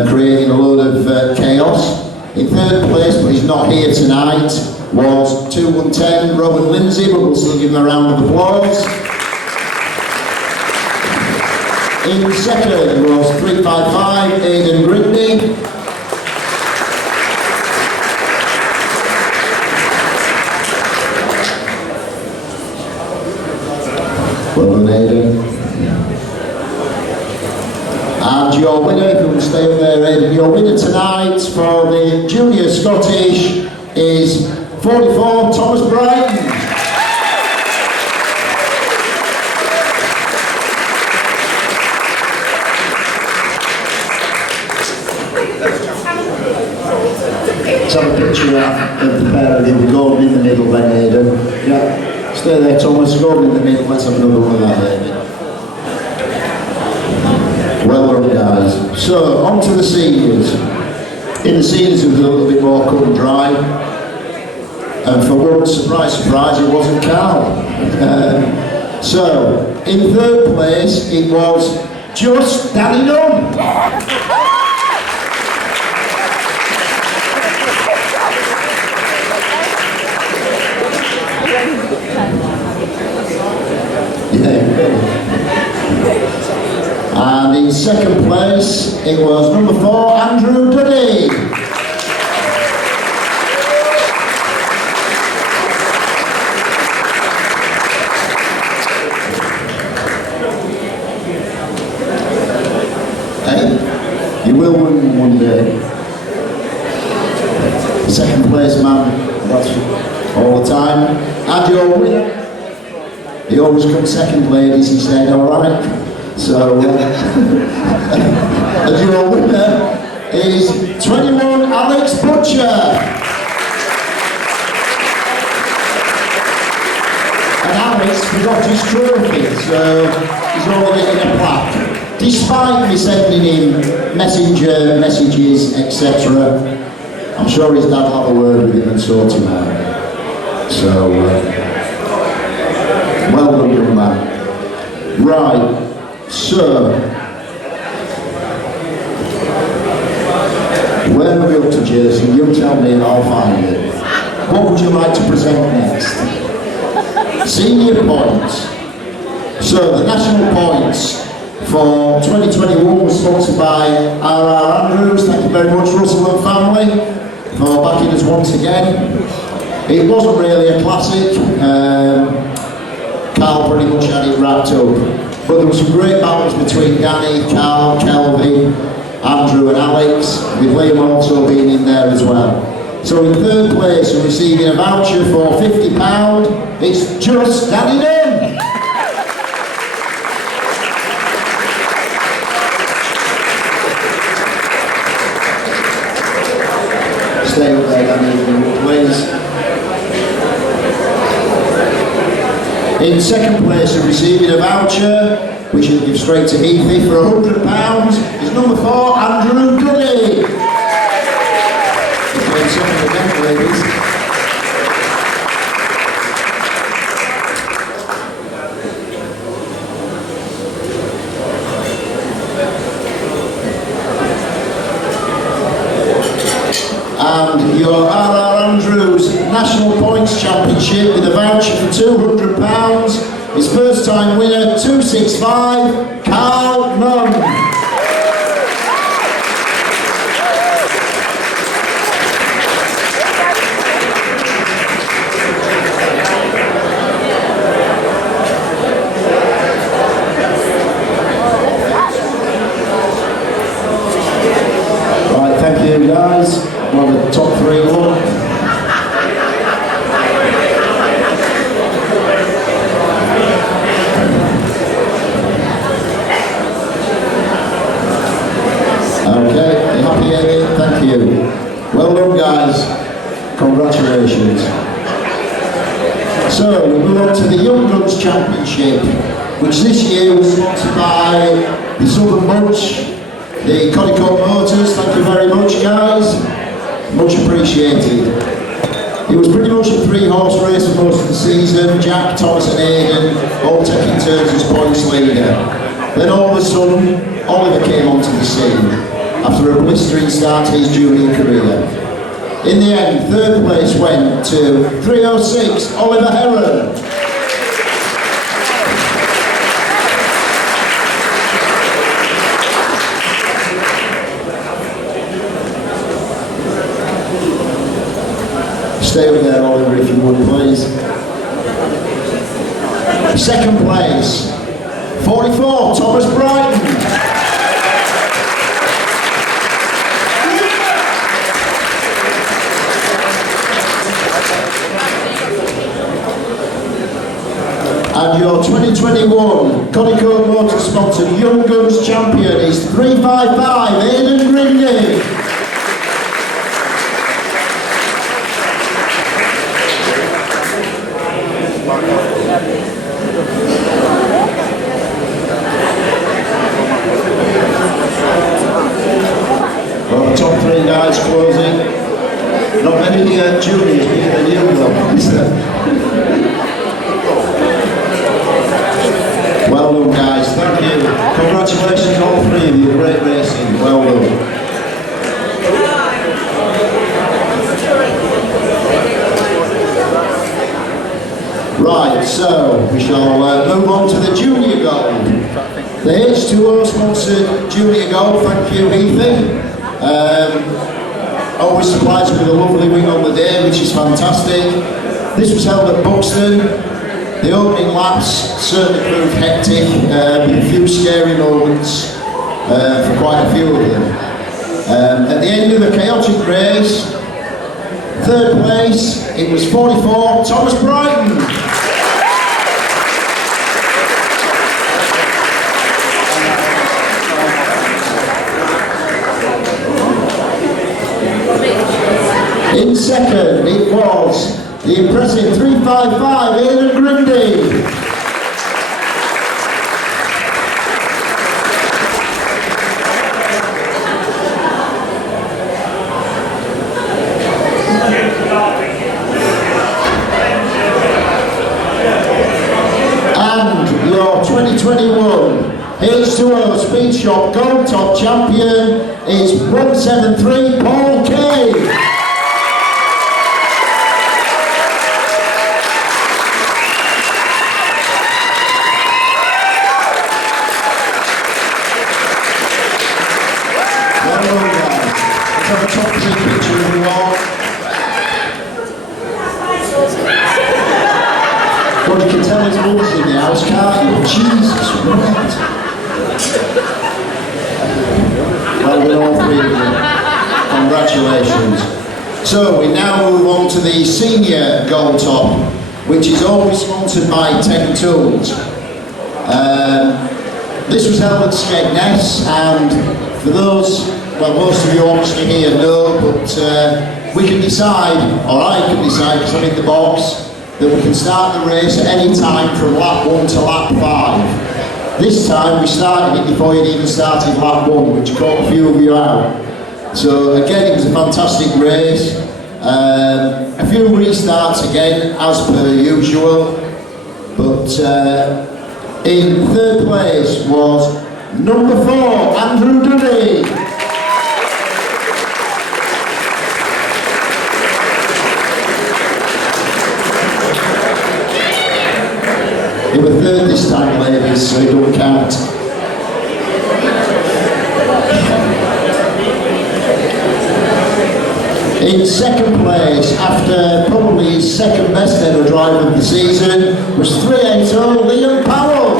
creating a load of chaos. In third place, but he's not here tonight, was 2110 Robert Lindsay, but we'll still give him a round of applause. In second was 355 Aidan Grindy. Well done, Aidan. And your winner, if you will stay up there, Aidan, your winner tonight for the Junior Scottish is 44 Thomas Brighton. Let's have a picture of the pair of them. Gordon in the middle then, Aidan. Yeah. Stay there, Thomas. Gordon in the middle. Let's have another one of that, Aidan. Well done, guys. So, on to the seniors. In the seniors, it was a little bit more cut and dry. And for once, surprise, surprise, it wasn't Carl. So, in third place, it was just Danny Dunn. And in second place, it was number 4, Andrew Duddy. Hey, you will win one day. Second place man, that's all the time. And your winner, he always comes second, ladies, he said, alright. So, and your winner is 21 Alex Butcher. he's forgot his trophy, so he's only getting a plaque. Despite me sending him messenger messages, etc., I'm sure his dad will have a word with him and sort him out. So, well done, young man. Right, so, where are we up to, Jason? You tell me and I'll find it. What would you like to present next? Senior points. So, the national points for 2021 was sponsored by R.R. Andrews. Thank you very much, Russell and family, for backing us once again. It wasn't really a classic. Carl pretty much had it wrapped up. But there were some great battles between Danny, Carl, Kelvin, Andrew and Alex, with Liam also being in there as well. So in third place and receiving a voucher for £50, it's just Danny Dunn. Stay up there, Danny, please. In second place and receiving a voucher, which he'll give straight to Heathy for £100, is number 4, Andrew Goody. He's second again, ladies. And your R.R. Andrews National Points Championship with a voucher for £200. His first time winner, 265, Carl Nunn. Right, thank you guys. On the top 3 look. Okay, you happy, Amy? Thank you. Well done, guys. Congratulations. So, we move on to the Young Guns Championship, which this year was sponsored by the Southern Bunch, the Conical Motors. Thank you very much, guys. Much appreciated. It was pretty much a 3-horse race for most of the season. Jack, Thomas and Aidan all taking turns as points leader. Then all of a sudden, Oliver came onto the scene after a blistering start to his junior career. In the end, third place went to 306, Oliver Heron. Stay up there, Oliver, if you would, please. Second place, 44, Thomas Brighton. And your 2021 Conical Motor sponsored Young Guns champion is 355, Aidan Grindy. Well, the top 3 guys closing. Not many juniors bigger than you, though, is there? Well done, guys. Thank you. Congratulations, all 3 of you. Great racing. Well done. Right, so we shall move on to the Junior Gold. The H2O sponsored Junior Gold. Thank you, Heathy. Always supplies with a lovely wing on the day, which is fantastic. This was held at Buxton. The opening laps certainly proved hectic, with a few scary moments for quite a few of them. At the end of the chaotic race, third place, it was 44, Thomas Brighton. In second, it was the impressive 355, Aidan Grindy. 2021 H2O Speed Shop Gold Top Champion is 173 Paul K. Have a top 3 picture of you all. God, you can tell his mother's in the house, can't you? Jesus, right. Well, we're all three of you. Congratulations. So, we now move on to the senior gold top, which is always sponsored by 10 Tools. This was held at Skegness, and for those, well, most of you obviously here know, but we can decide, or I can decide, because I'm in the box, that we can start the race at any time from lap 1 to lap 5. This time we started it before you'd even started lap 1, which caught a few of you out. So again, it was a fantastic race. A few restarts again, as per usual, but in third place was number 4, Andrew Dunny. You were third this time, ladies, so you don't count. In second place, after probably his second best ever drive of the season, was 380 Liam Powell.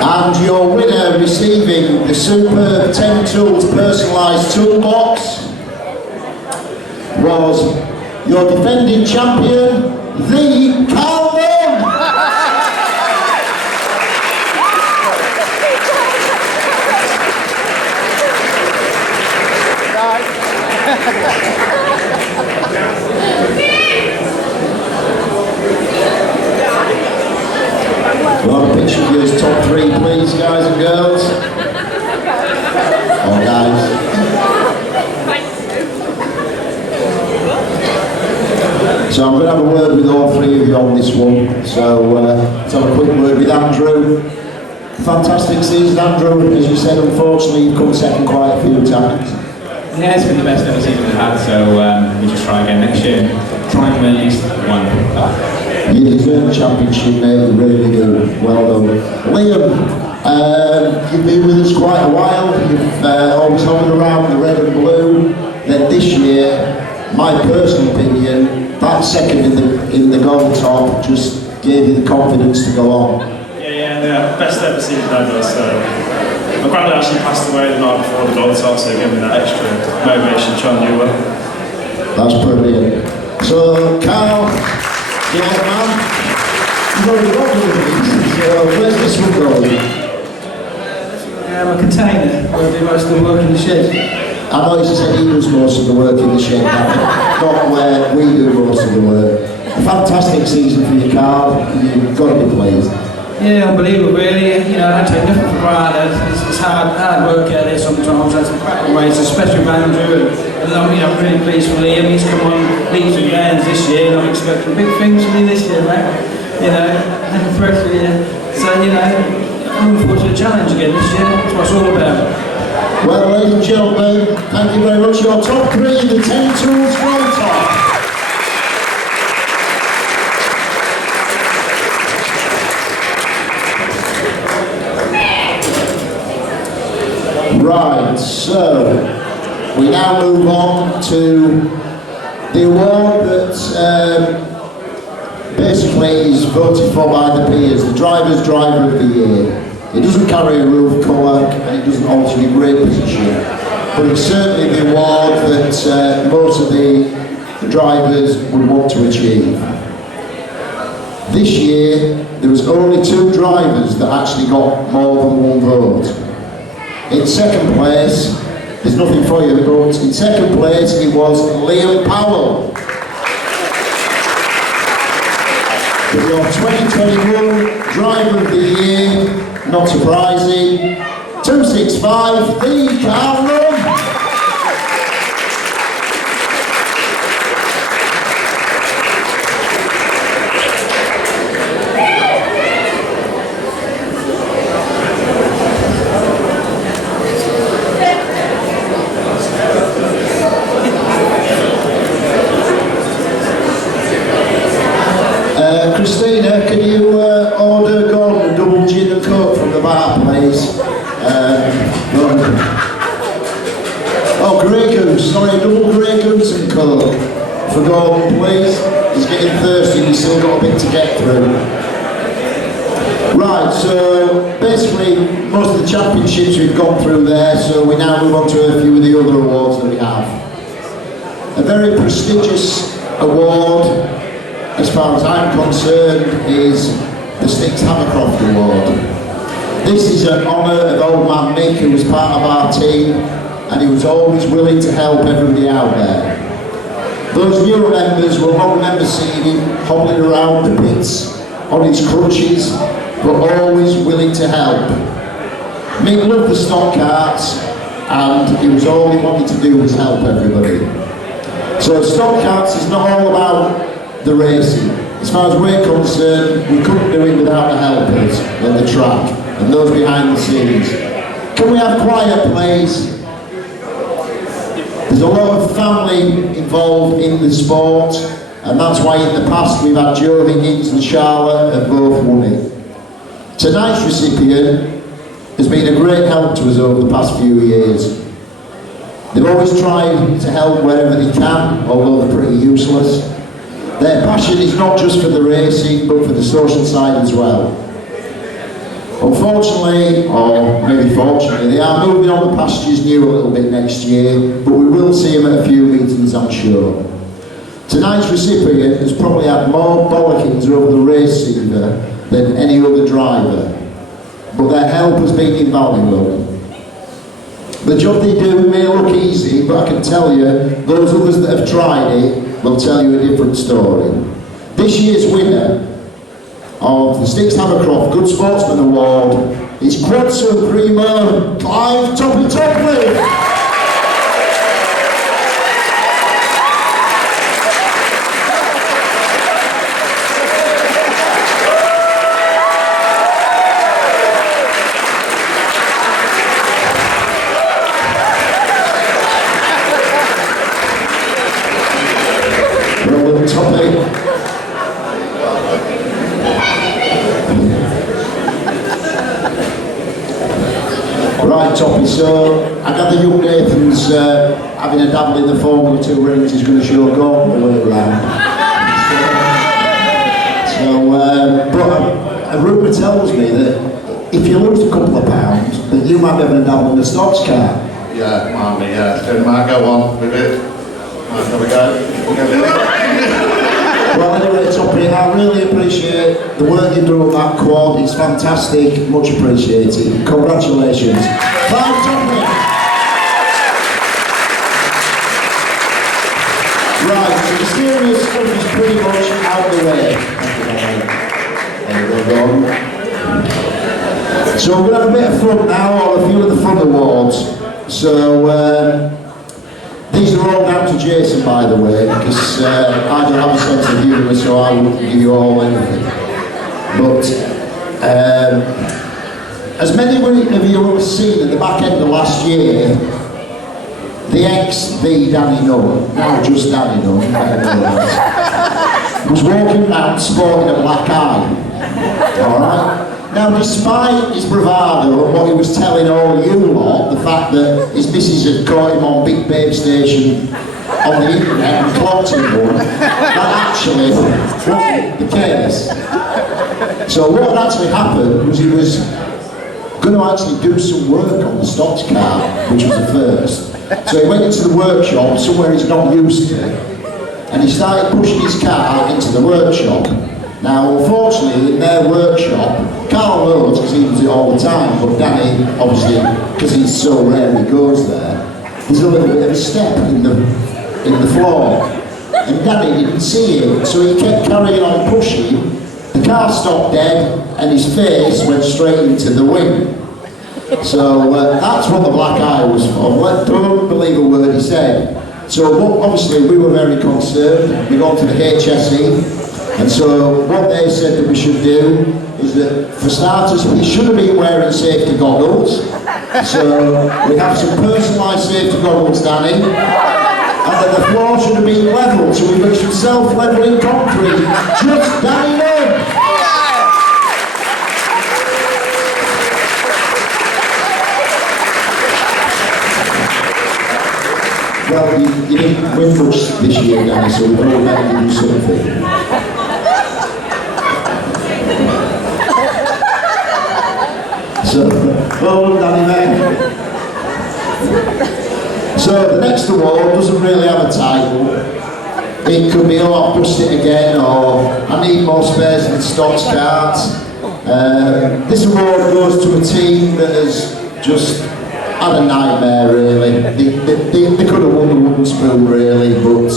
And your winner receiving the superb 10 Tools personalised toolbox was your defending champion, the Calvin! We'll have a picture of you as top 3, please, guys and girls. Oh, guys. So I'm going to have a word with all 3 of you on this one. So let's have a quick word with Andrew. Fantastic season, Andrew. As you said, unfortunately, you've come second quite a few times. Yeah, it's been the best ever season we've had, so we just try again next year. Try and win at least one. You deserve the championship, mate, you really do. Well done. Liam, you've been with us quite a while. You've always hovered around the red and blue. Then this year, my personal opinion, that second in the gold top just gave you the confidence to go on. Yeah, best ever season ever, so my granddad actually passed away the night before the gold top, so it gave me that extra motivation to try and do well. That's brilliant. So, Carl, you like man? You've already got one of these, so where's this one going? A container where I do most of the work in the shed. I know you said he does most of the work in the shed, not where we do most of the work. A fantastic season for you, Carl. You've got to be pleased. Yeah, unbelievable really. You know, I don't take nothing for granted. It's hard work out there sometimes. That's a cracking race, especially with Andrew. And I'm really pleased for Liam. He's come on leaps and bounds this year, and I'm expecting big things from him this year, mate. You know, looking fresh for you. So, you know, I'm looking forward to the challenge again this year. That's what it's all about. Well, ladies and gentlemen, thank you very much. Your top 3 in the 10 Tools Gold Top. Right, so we now move on to the award that basically is voted for by the peers, the Driver's Driver of the Year. It doesn't carry a roof colour and it doesn't alter your grade position, but it's certainly the award that most of the drivers would want to achieve. This year, there was only 2 drivers that actually got more than 1 vote. In second place, there's nothing for you, but in second place it was Liam Powell. But your 2021 Driver of the Year, not surprising, 265, the Carl Run. Christina, can you order Gordon a double gin and coke from the bar, please? Oh, Grey Goose, sorry, double Grey Goose and coke for Gordon, please. He's getting thirsty and he's still got a bit to get through. Right, so basically most of the championships we've gone through there, so we now move on to a few of the other awards that we have. A very prestigious award, as far as I'm concerned, is the Sticks Havercroft Award. This is an honour of old man Mick, who was part of our team, and he was always willing to help everybody out there. Those newer members will not remember seeing him hobbling around the pits on his crutches, but always willing to help. Mick loved the Stoxkarts, and it was all he wanted to do was help everybody. So Stoxkarts is not all about the racing. As far as we're concerned, we couldn't do it without the helpers at the track and those behind the scenes. Can we have quiet, please? There's a lot of family involved in the sport, and that's why in the past we've had Joe Higgins and Charlotte have both won it. Tonight's recipient has been a great help to us over the past few years. They've always tried to help wherever they can, although they're pretty useless. Their passion is not just for the racing, but for the social side as well. Unfortunately, or maybe fortunately, they are moving on the pastures new a little bit next year, but we will see them at a few meetings, I'm sure. Tonight's recipient has probably had more bollockings over the racing than any other driver, but their help has been invaluable. The job they do may look easy, but I can tell you, those others that have tried it will tell you a different story. This year's winner of the Sticks Havercroft Good Sportsman Award is Quad Supremo Clive Toppy Topley. Right, Toppy, so I gather young Nathan's having a dabble in the Formula 2 rings, he's going to show Gordon the way around. But a rumour tells me that if you lose a couple of pounds, that you might be having a dabble in the Stoxkart. Yeah, might be, yeah. So might go on with it. Right, there we go. Well, anyway, Toppy, I really appreciate the work you do on that quad. It's fantastic, much appreciated. Congratulations. Clive Toppy. Right, so the serious stuff is pretty much out of the way. There we go. So we're going to have a bit of fun now, or a few of the fun awards. So, these are all down to Jason, by the way, because I don't have a sense of humour, so I wouldn't give you all anything. But as many of you will have seen at the back end of last year, the ex-V Danny Nunn, now just Danny Nunn, was walking around sporting a black eye. Alright? Now, despite his bravado and what he was telling all you lot, the fact that his missus had caught him on Big Babe Station on the internet and clocked him one, that actually wasn't the case. So what had actually happened was he was going to actually do some work on the Stoxkart, which was the first. So he went into the workshop, somewhere he's not used to, and he started pushing his car into the workshop. Now, unfortunately, in their workshop, Carl knows because he does it all the time, but Danny, obviously, because he's so rare he goes there, there's a little bit of a step in the floor. And Danny didn't see it, so he kept carrying on pushing, The car stopped dead and his face went straight into the wing. So that's what the black eye was for. Don't believe a word he said. So obviously we were very concerned. We got to the HSE, and so what they said that we should do is that, for starters, we should have been wearing safety goggles. So we have some personalised safety goggles, Danny, and that the floor should have been level. So we've got some self-levelling concrete. Just Danny in. Well, you didn't win much this year, Danny, so we've all got to do something. So, well done, Danny, then. So, the next award doesn't really have a title. It could be, oh, I've bust it again, or I need more spares in Stoxkarts. This award goes to a team that has just had a nightmare, really. They could have won the wooden spoon, really, but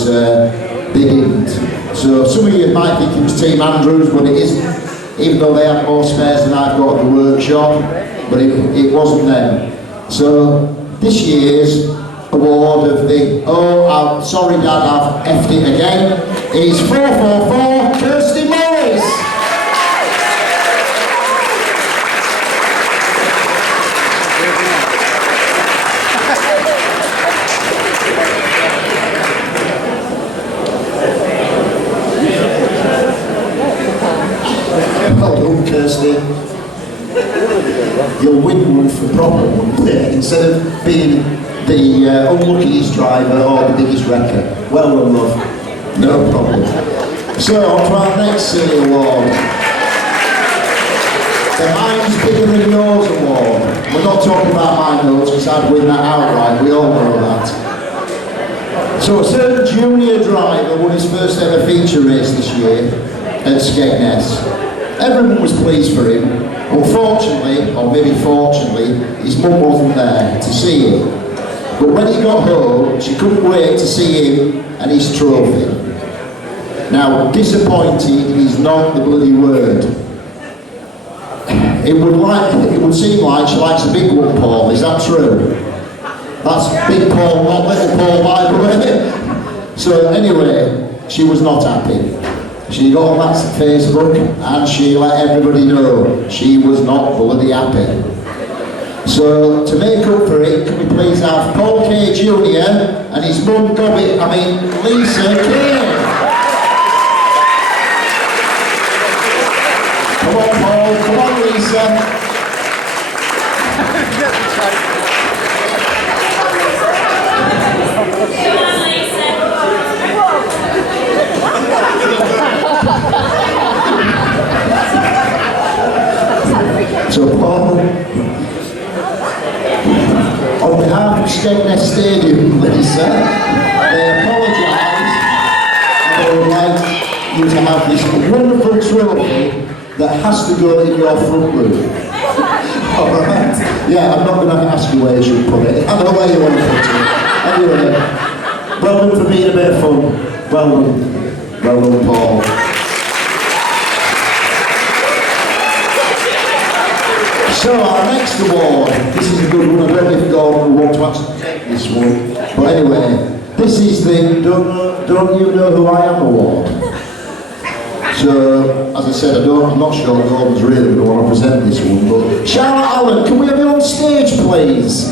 they didn't. So some of you might think it was Team Andrews, but it isn't, even though they have more spares than I've got at the workshop, but it wasn't them. So this year's award of the, oh, I'm sorry Dad, I've effed it again, is 444 Kirsty Morris. Well done, Kirsty. You'll win one for proper one there, instead of being the unluckiest driver or the biggest wrecker. Well done, love. No problem. So, on to our next silly award. The Mine's Bigger Than Yours award. We're not talking about my nose, because I'd win that outright, we all know that. So, a certain junior driver won his first ever feature race this year at Skegness. Everyone was pleased for him. Unfortunately, or maybe fortunately, his mum wasn't there to see him. But when he got home, she couldn't wait to see him and his trophy. Now, disappointed is not the bloody word. It would seem like she likes a big one, Paul. Is that true? That's Big Paul, not Little Paul, by the way. So anyway, she was not happy. She got on that Facebook and she let everybody know she was not bloody happy. So to make up for it, can we please have Paul K Jr. and his mum Lisa Kane. Come on Paul, come on Lisa. So Paul, on behalf of Skegness Stadium, Lisa, they apologise and they would like you to have this wonderful trophy that has to go in your front room. Alright? Yeah, I'm not going to ask you where you should put it. I know where you want to put it. Anyway, well done for being a bit of fun. Well done. Well done, Paul. So our next award, this is a good one. I don't know if Gordon will want to actually take this one, but anyway, this is the Don't You Know Who I Am award. So, as I said, I'm not sure Gordon's really going to want to present this one, but Charlotte Allen, can we have you on stage, please?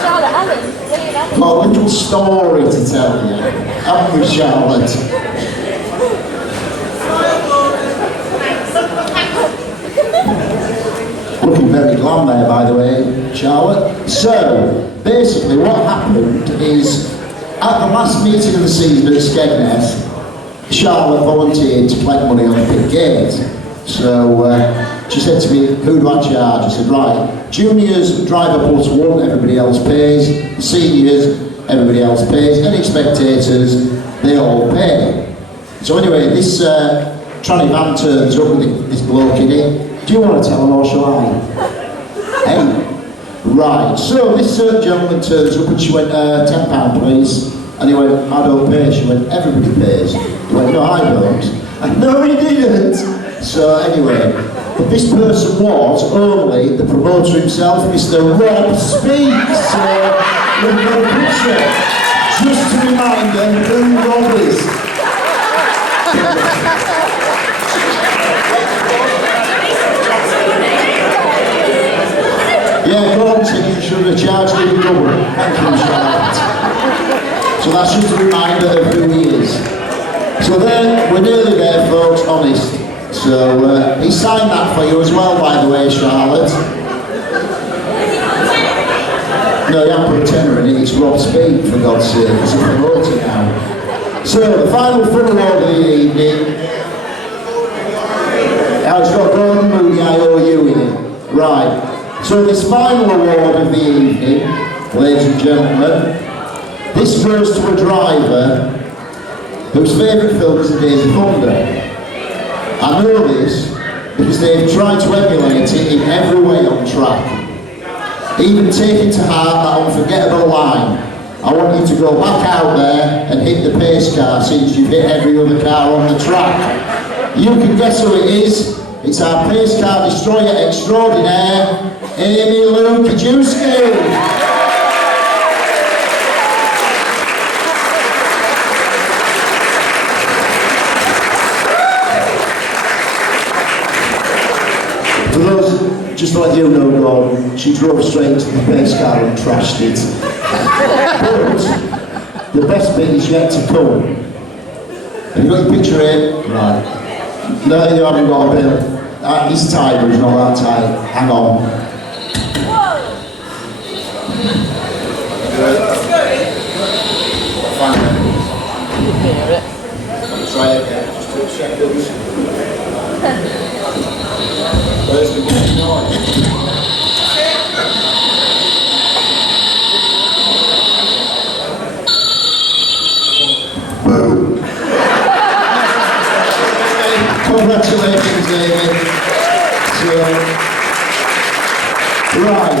Charlotte Allen, Got a little story to tell you, haven't we, Charlotte? Looking very glam there, by the way, Charlotte. So, basically what happened is, at the last meeting of the season at Skegness, Charlotte volunteered to collect money on the pit gate. So, she said to me, who do I charge? I said, right, juniors, driver plus one, everybody else pays. Seniors, everybody else pays. Any spectators, they all pay. So anyway, this tranny van turns up with this bloke in it. Do you want to tell him or shall I? Hey? Right, so this gentleman turns up and she went, £10 please. And he went, I don't pay. She went, everybody pays. He went, no, I don't. And no, he didn't. So anyway, but this person was only the promoter himself, Mr. Rob Speaks. So we've got a picture, just to remind them who Rob is. Yeah, go on, Tim, you should have charged him double. Thank you, Charlotte. So that's just a reminder of who he is. So then, we're nearly there, folks, honest. So he signed that for you as well, by the way, Charlotte. No, you haven't put a tenner in it, it's Rob Speed, for God's sake, it's a promoter now. So, the final full award of the evening. Now it's got Gordon Moody IOU in it. Right. So this final award of the evening, ladies and gentlemen, this goes to a driver whose favourite film is The Days of Thunder. I know this because they've tried to emulate it in every way on track. Even taking to heart that unforgettable line, I want you to go back out there and hit the pace car since you've hit every other car on the track. You can guess who it is. It's our pace car destroyer extraordinaire, Amy Lou Kajewski. For those, just to let you know, Gordon, she drove straight to the pace car and trashed it. But the best bit is yet to come. Have you got your picture here? Right. No, you haven't got a bill. He's tight, but he's not that tight. Hang on. Try it again. Just 2 seconds. Where's the good noise? Boom. Congratulations, David. So, right.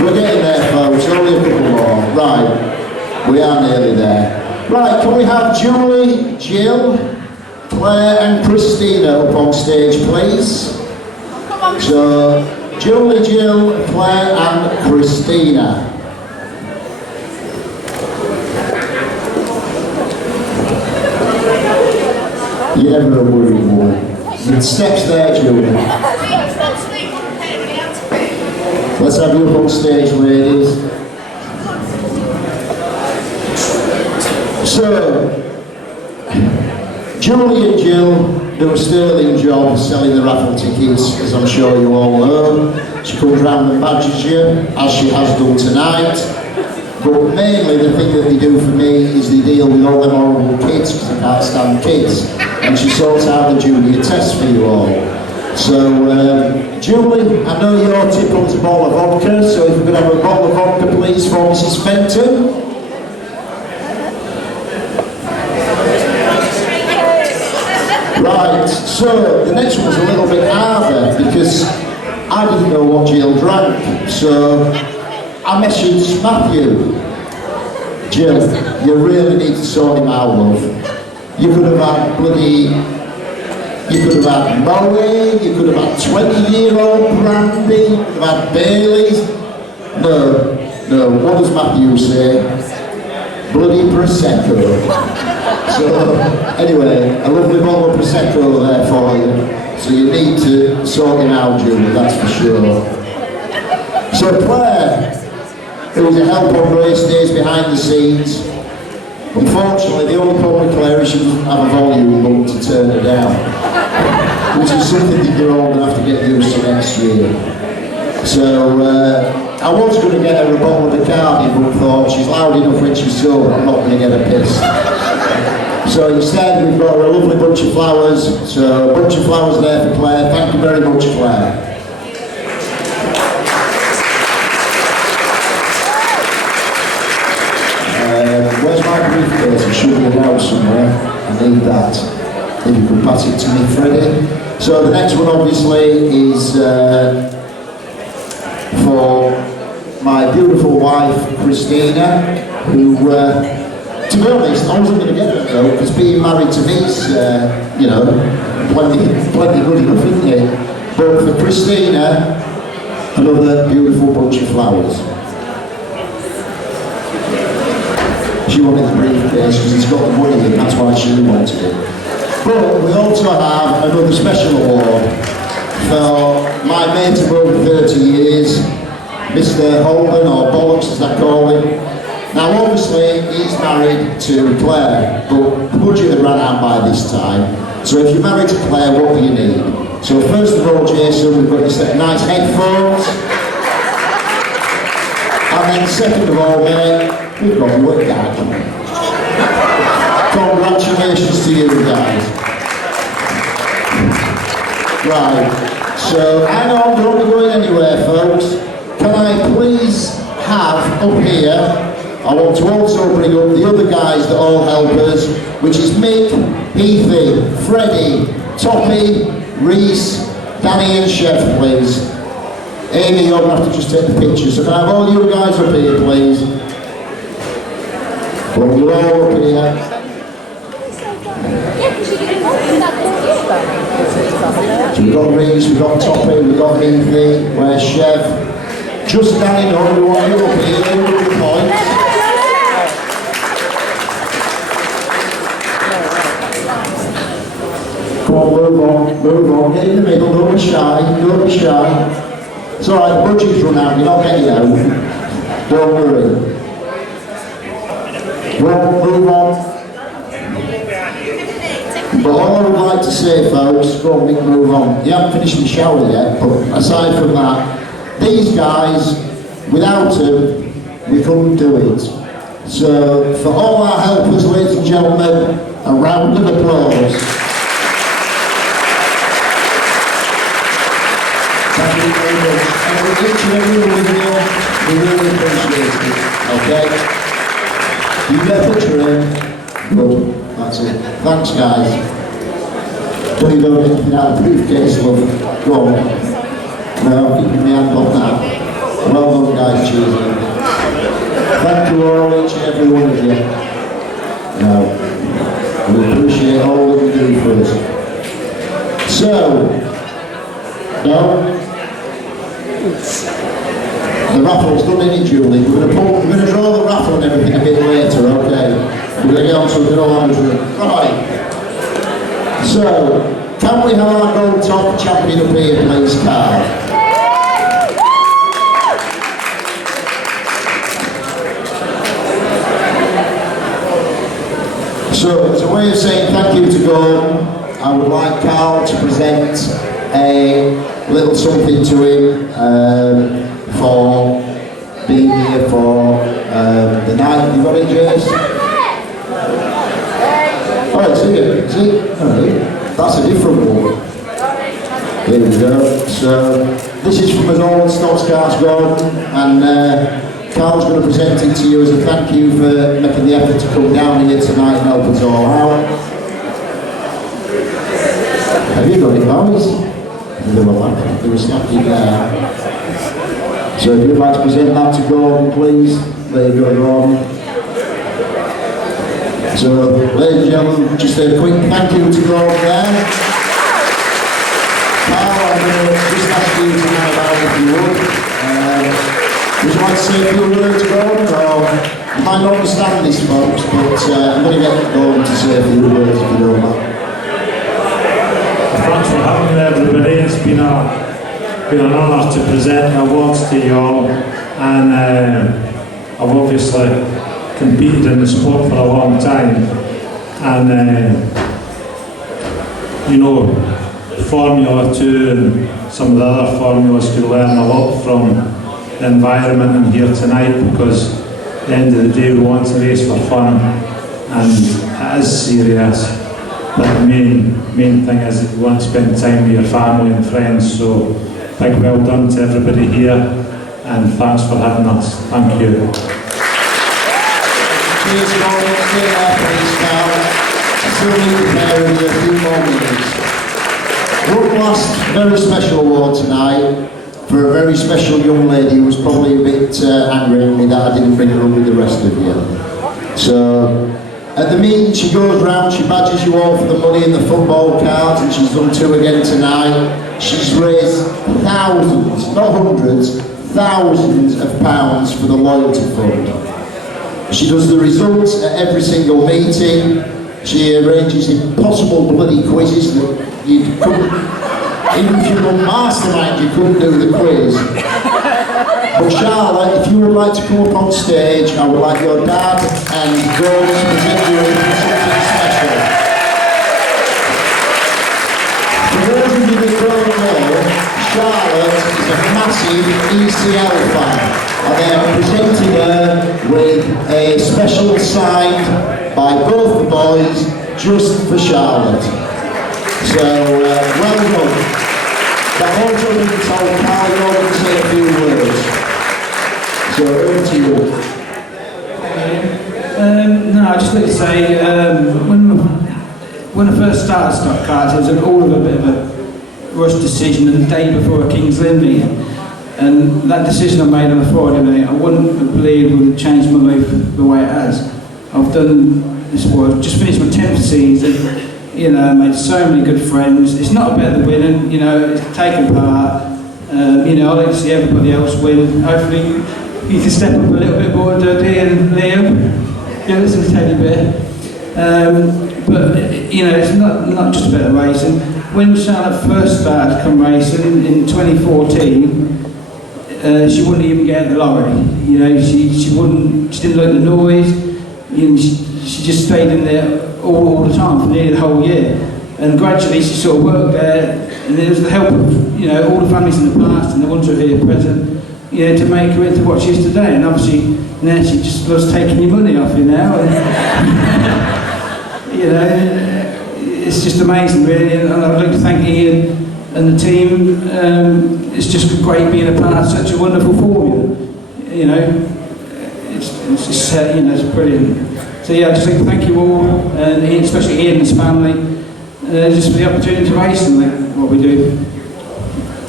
We're getting there, folks. Only a couple more. Right. We are nearly there. Right, can we have Julie, Jill, Claire and Christina up on stage, please? So, Julie, Jill, Claire and Christina. You're never a worried boy. The steps there, Julie. Let's have you up on stage, ladies. So, Julie and Jill do a sterling job selling the raffle tickets, as I'm sure you all know. She comes round and badges you, as she has done tonight. But mainly the thing that they do for me is they deal with all them horrible kids, because I can't stand kids. And she sorts out the junior test for you all. So, Julie, I know your tipple's a bottle of vodka, so if we could have a bottle of vodka, please, for Mrs. Fenton. Right, so the next one's a little bit harder because I didn't know what Jill drank, so I messaged Matthew. Jill, you really need to sort him out, love. You could have had you could have had Moe, you could have had 20-year-old brandy, you could have had Baileys. No, what does Matthew say? Bloody Prosecco. So, anyway, a lovely bottle of Prosecco there for you. So you need to sort him out, Julie, that's for sure. So Claire, who was a help on race days behind the scenes, unfortunately the only problem with Claire is she doesn't have a volume button to turn her down, which is something that you're all going to have to get used to next year. So I was going to get her a bottle of Bacardi, but thought she's loud enough when she's sober, I'm not going to get her pissed. So instead we've got her a lovely bunch of flowers, so a bunch of flowers there for Claire. Thank you very much, Claire. Where's my briefcase? It should be around somewhere. I need that. If you could pass it to me, Freddie. So the next one obviously is for my beautiful wife, Christina, who, to be honest, I wasn't going to get her though, because being married to me is, you know, plenty good enough, isn't it? But for Christina, another beautiful bunch of flowers. She wanted the briefcase because it's got the money in, that's why she wanted it. But we also have another special award for my mate of over 30 years, Mr. Holden, or Bollocks as I call him. Now obviously he's married to Claire, but the budget had run out by this time. So if you're married to Claire, what do you need? So first of all, Jason, we've got you set nice headphones. And then second of all, mate, we've got you a gag. Congratulations to you guys. Right, so hang on, don't be going anywhere, folks. Can I please have up here, I want to also bring up the other guys that all help us, which is Mick, Heathy, Freddie, Toppy, Reese, Danny and Chef, please. Amy, you're going to have to just take the picture. So can I have all you guys up here, please? Well, you're all up here. So we've got Reese, we've got Toppy, we've got Heathy, where's Chef? Just Danny, no, we want you up here, you up the points. Come on, move on, get in the middle, don't be shy, don't be shy. It's alright, the budget's run out, you're not getting out. Don't worry. Well, move on. But all I would like to say, folks, go on, Mick, move on. You haven't finished the shower yet, but aside from that, these guys, without them, we couldn't do it. So, for all our helpers, ladies and gentlemen, a round of applause. Thank you very much. And with each and every one of you, we really appreciate it. Okay? You get a picture in? Good. That's it. Thanks, guys. Don't get anything out of the briefcase, love. Go on. No, keep your hand on that. Well done, guys. Cheers. Thank you all, each and every one of you. No, we appreciate all that you do for us. So, no. The raffle's done, isn't it, Julie? We're going to draw the raffle and everything a bit later, okay? We're going to get on to the all room. Right. So, can we have our gold top champion up here, please, Carl? So, as a way of saying thank you to Gordon, I would like Carl to present a little something to him for being here for the night. You got it, Jace? Oh, it's here. Is it? Oh, that's a different one. There we go. So, this is from his old Stoxkarts, Gordon, and Carl's going to present it to you as a thank you for making the effort to come down here tonight and help us all out. Have you got it, boys? There was nothing there. So if you'd like to present that to Gordon, please. There you go, Gordon. So, ladies and gentlemen, just a quick thank you to Gordon there. Carl, I'm going to just ask you to know about if you would. Would you like to say a few words, Gordon? Or you might not understand this, folks, but I'm going to get Gordon to say a few words if you don't mind. Thanks for having me, everybody. It's been an honour to present the awards to you all, and I've obviously competed in the sport for a long time, and you know, Formula 2 and some of the other formulas could learn a lot from the environment in here tonight, because at the end of the day we want to race for fun, and it is serious. But the main thing is that you want to spend time with your family and friends. So, big well done to everybody here, and thanks for having us. Thank you. Cheers, Gordon. Stay there, please, Carl. I still need to bear with you a few more minutes. One last very special award tonight for a very special young lady who was probably a bit angry at me that I didn't bring her up with the rest of you. So, at the meeting she goes round, she badges you all for the money in the football cards, and she's done 2 again tonight. She's raised thousands, not hundreds, thousands of pounds for the loyalty fund. She does the results at every single meeting. She arranges impossible bloody quizzes that you couldn't, even if you were mastermind, you couldn't do the quiz. But Charlotte, if you would like to come up on stage, I would like your dad and girls to present you with something special. For those of you that don't know, Charlotte is a massive ECL fan, and they have presented her with a special signed by both the boys, just for Charlotte. So, well done. I've also been told Carl, you're going to say a few words. So, over to you. No, I'd just like to say, when I first started Stoxkarts, it was all of a bit of a rush decision the day before a King's Lynn meeting. And that decision I made on a Friday night, I wouldn't have believed would have changed my life the way it has. I've done this work, just finished my 10th season, you know, made so many good friends. It's not about the winning, you know, it's taking part. You know, I like to see everybody else win. Hopefully you can step up a little bit more, Dudley and Liam. Yeah, listen to Teddy Bear. But, you know, it's not just about the racing. When Charlotte first started to come racing in 2014, she wouldn't even get out the lorry. You know, she didn't like the noise. You know, she just stayed in there all the time for nearly the whole year. And gradually she sort of worked there, and there was the help of, you know, all the families in the past and the ones who are here present, you know, to make her into what she is today. And obviously now she just loves taking your money off you now. And, you know, it's just amazing really, and I'd like to thank Ian and the team. It's just great being a part of such a wonderful formula. You know, it's just, you know, it's brilliant. So yeah, I'd just like to thank you all, and especially Ian and his family, just for the opportunity to race and what we do.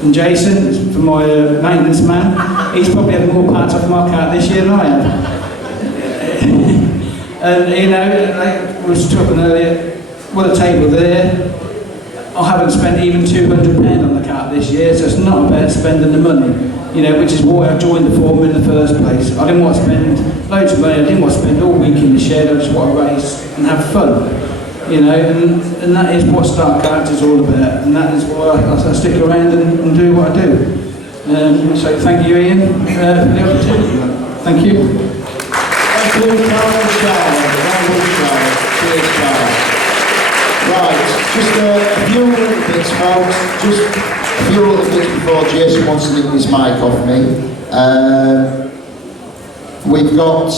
And Jason, for my maintenance man, he's probably had more parts off my car this year than I have. And you know, like we were talking earlier, with a table there, I haven't spent even £200 on the cart this year, so it's not about spending the money, you know, which is why I joined the form in the first place. I didn't want to spend loads of money, I didn't want to spend all week in the shed, I just want to race and have fun, you know, and that is what Stoxkarts is all about, and that is why I stick around and do what I do. So thank you, Ian, for the opportunity. Thank you. Thank you, Charlotte. Cheers, Charlotte. Right, just a few little bits, folks. Just a few little bits before Jason wants to nick his mic off me. We've got,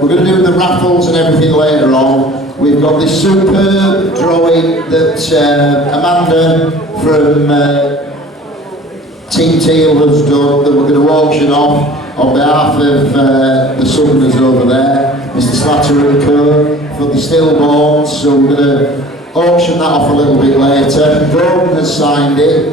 we're going to do the raffles and everything later on. We've got this superb drawing that Amanda from Team Teal has done, that we're going to auction off on behalf of the Southerners over there, Mr. Slatter and Co, for the stillborns. So we're going to auction that off a little bit later. Gordon has signed it.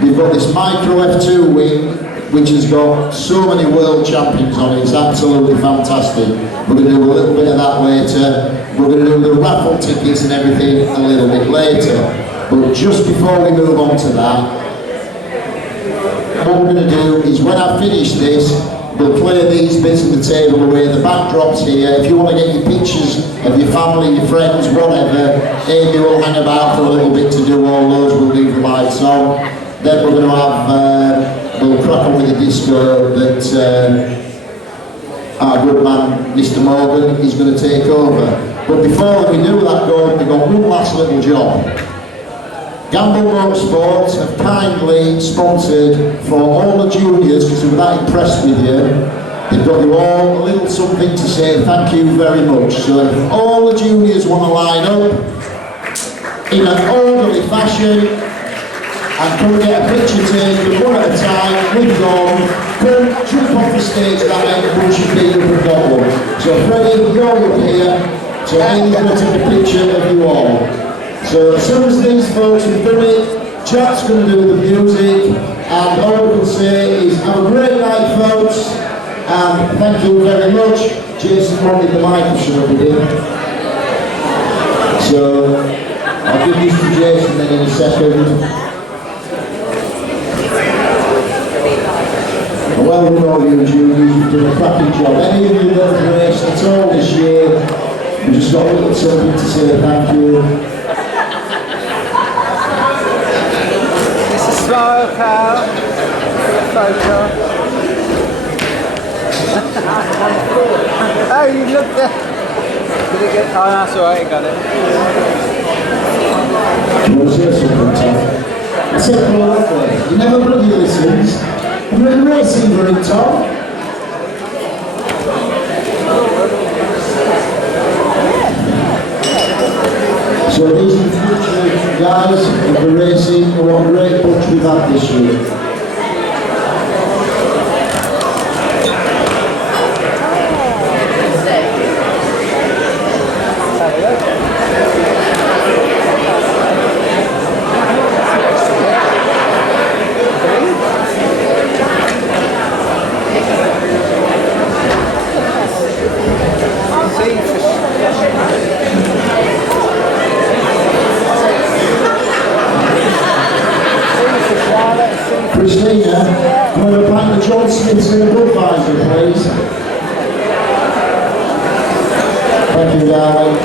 We've got this Micro F2 wing, which has got so many world champions on it. It's absolutely fantastic. We're going to do a little bit of that later. We're going to do the raffle tickets and everything a little bit later. But just before we move on to that, what we're going to do is, when I finish this, we'll clear these bits of the table away. The backdrop's here. If you want to get your pictures of your family, your friends, whatever, Amy will hang about for a little bit to do all those. We'll leave the lights on. Then we're going to have, we'll crack on with the disco that our good man, Mr. Morgan, is going to take over. But before we do that, Gordon, we've got one last little job. Gamble Motorsports have kindly sponsored for all the juniors, because we were that impressed with you. They've got you all a little something to say. Thank you very much. So if all the juniors want to line up in an orderly fashion and come and get a picture taken one at a time with Gordon, come jump off the stage that end and put your feet up and got one. So Freddie, you're up here, so Amy's going to take a picture of you all. So as soon as these folks have done it, Jack's going to do the music, And all we can say is have a great night, folks, and thank you very much. Jason wanted the mic for somebody. So I'll give this to Jason then in a second. Well done all you juniors, you've done a cracking job. Any of you that have raced at all this year, we've just got a little something to say thank you. It's a smile, pal. Photo. Oh, you looked there. Did it get? Oh, that's alright, you got it. Do you want to say something, Tom? I said hello that way. You never bloody listens. You're in racing for it, Tom. So these are the future guys of the racing, and what a great bunch we've had this year. Christina, come over back to John Smith's in a Budweiser, please. Thank you, darling.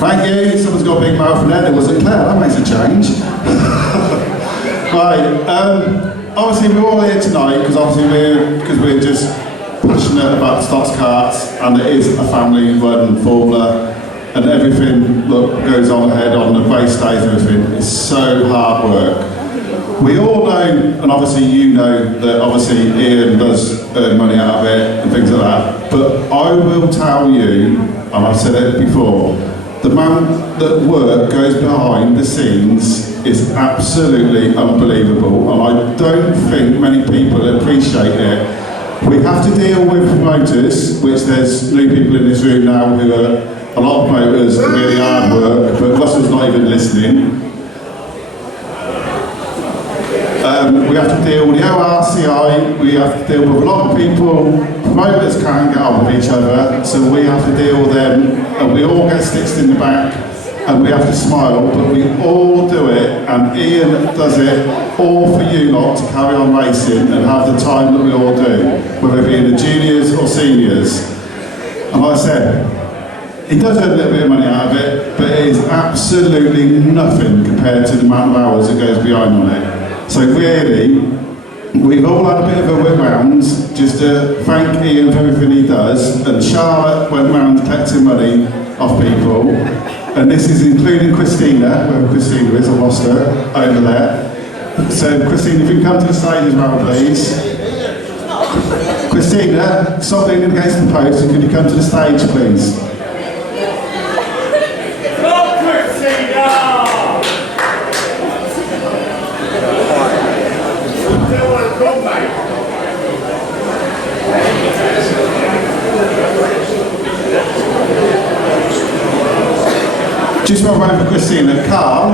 Thank you. Someone's got a big mouth and then it wasn't Claire. That makes a change. Right. Obviously, we're all here tonight because we're just passionate about Stoxkarts, and it is a family-run formula, and everything that goes on ahead on the race days and everything is so hard work. We all know, and obviously you know, that obviously Ian does earn money out of it and things like that. But I will tell you, and I've said it before, the amount that work goes behind the scenes is absolutely unbelievable, and I don't think many people appreciate it. We have to deal with promoters, which there's new people in this room now who are a lot of promoters, really hard work, but Russell's not even listening. We have to deal with the ORCI, we have to deal with a lot of people. Promoters can't get on with each other, so we have to deal with them, and we all get stitched in the back. and we have to smile, but we all do it, and Ian does it all for you lot to carry on racing and have the time that we all do, whether it be in the juniors or seniors. And like I said, he does earn a little bit of money out of it, but it is absolutely nothing compared to the amount of hours that goes behind on it. So really, we've all had a bit of a whip round just to thank Ian for everything he does, and Charlotte went round collecting money off people, and this is including Christina, wherever Christina is, I lost her, over there. So Christina, if you can come to the stage as well, please. Christina, stop leaning against the post, and can you come to the stage, please? Just one moment for Christina. Carl,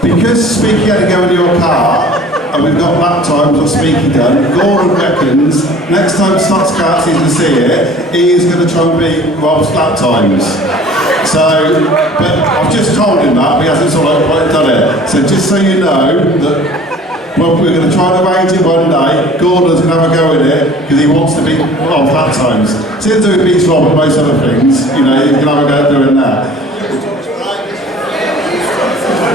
because Speaky had to go into your car, and we've got lap times or Speaky done, Gordon reckons next time Stoxkarts is to see it, he is going to try and beat Rob's lap times. So, but I've just told him that, but he hasn't sort of quite done it. So just so you know, that well, we're going to try to arrange it one day, Gordon's going to have a go at it, because he wants to beat Rob's lap times. So he'll do beats Rob and most other things, you know, he's going to have a go at doing that.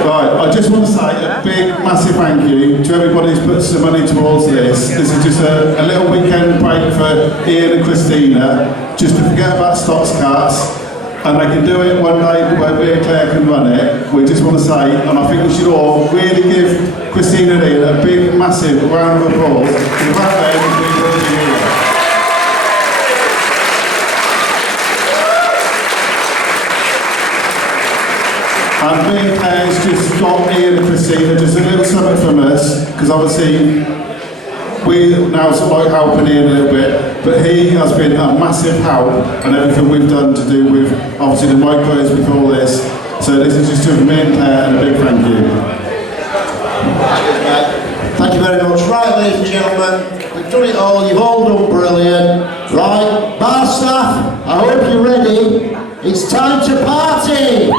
Right, I just want to say a big, massive thank you to everybody who's put some money towards this. This is just a little weekend break for Ian and Christina, just to forget about Stoxkarts, and they can do it one day where me and Claire can run it. We just want to say, and I think we should all really give Christina and Ian a big, massive round of applause. And me and Claire's just got Ian and Christina just a little something from us, because obviously we now sort of like helping Ian a little bit, but he has been a massive help and everything we've done to do with obviously the micros before this. So this is just to me and Claire, and a big thank you. Thank you very much. Right, ladies and gentlemen, we've done it all, you've all done brilliant. Right, bar staff, I hope you're ready. It's time to party!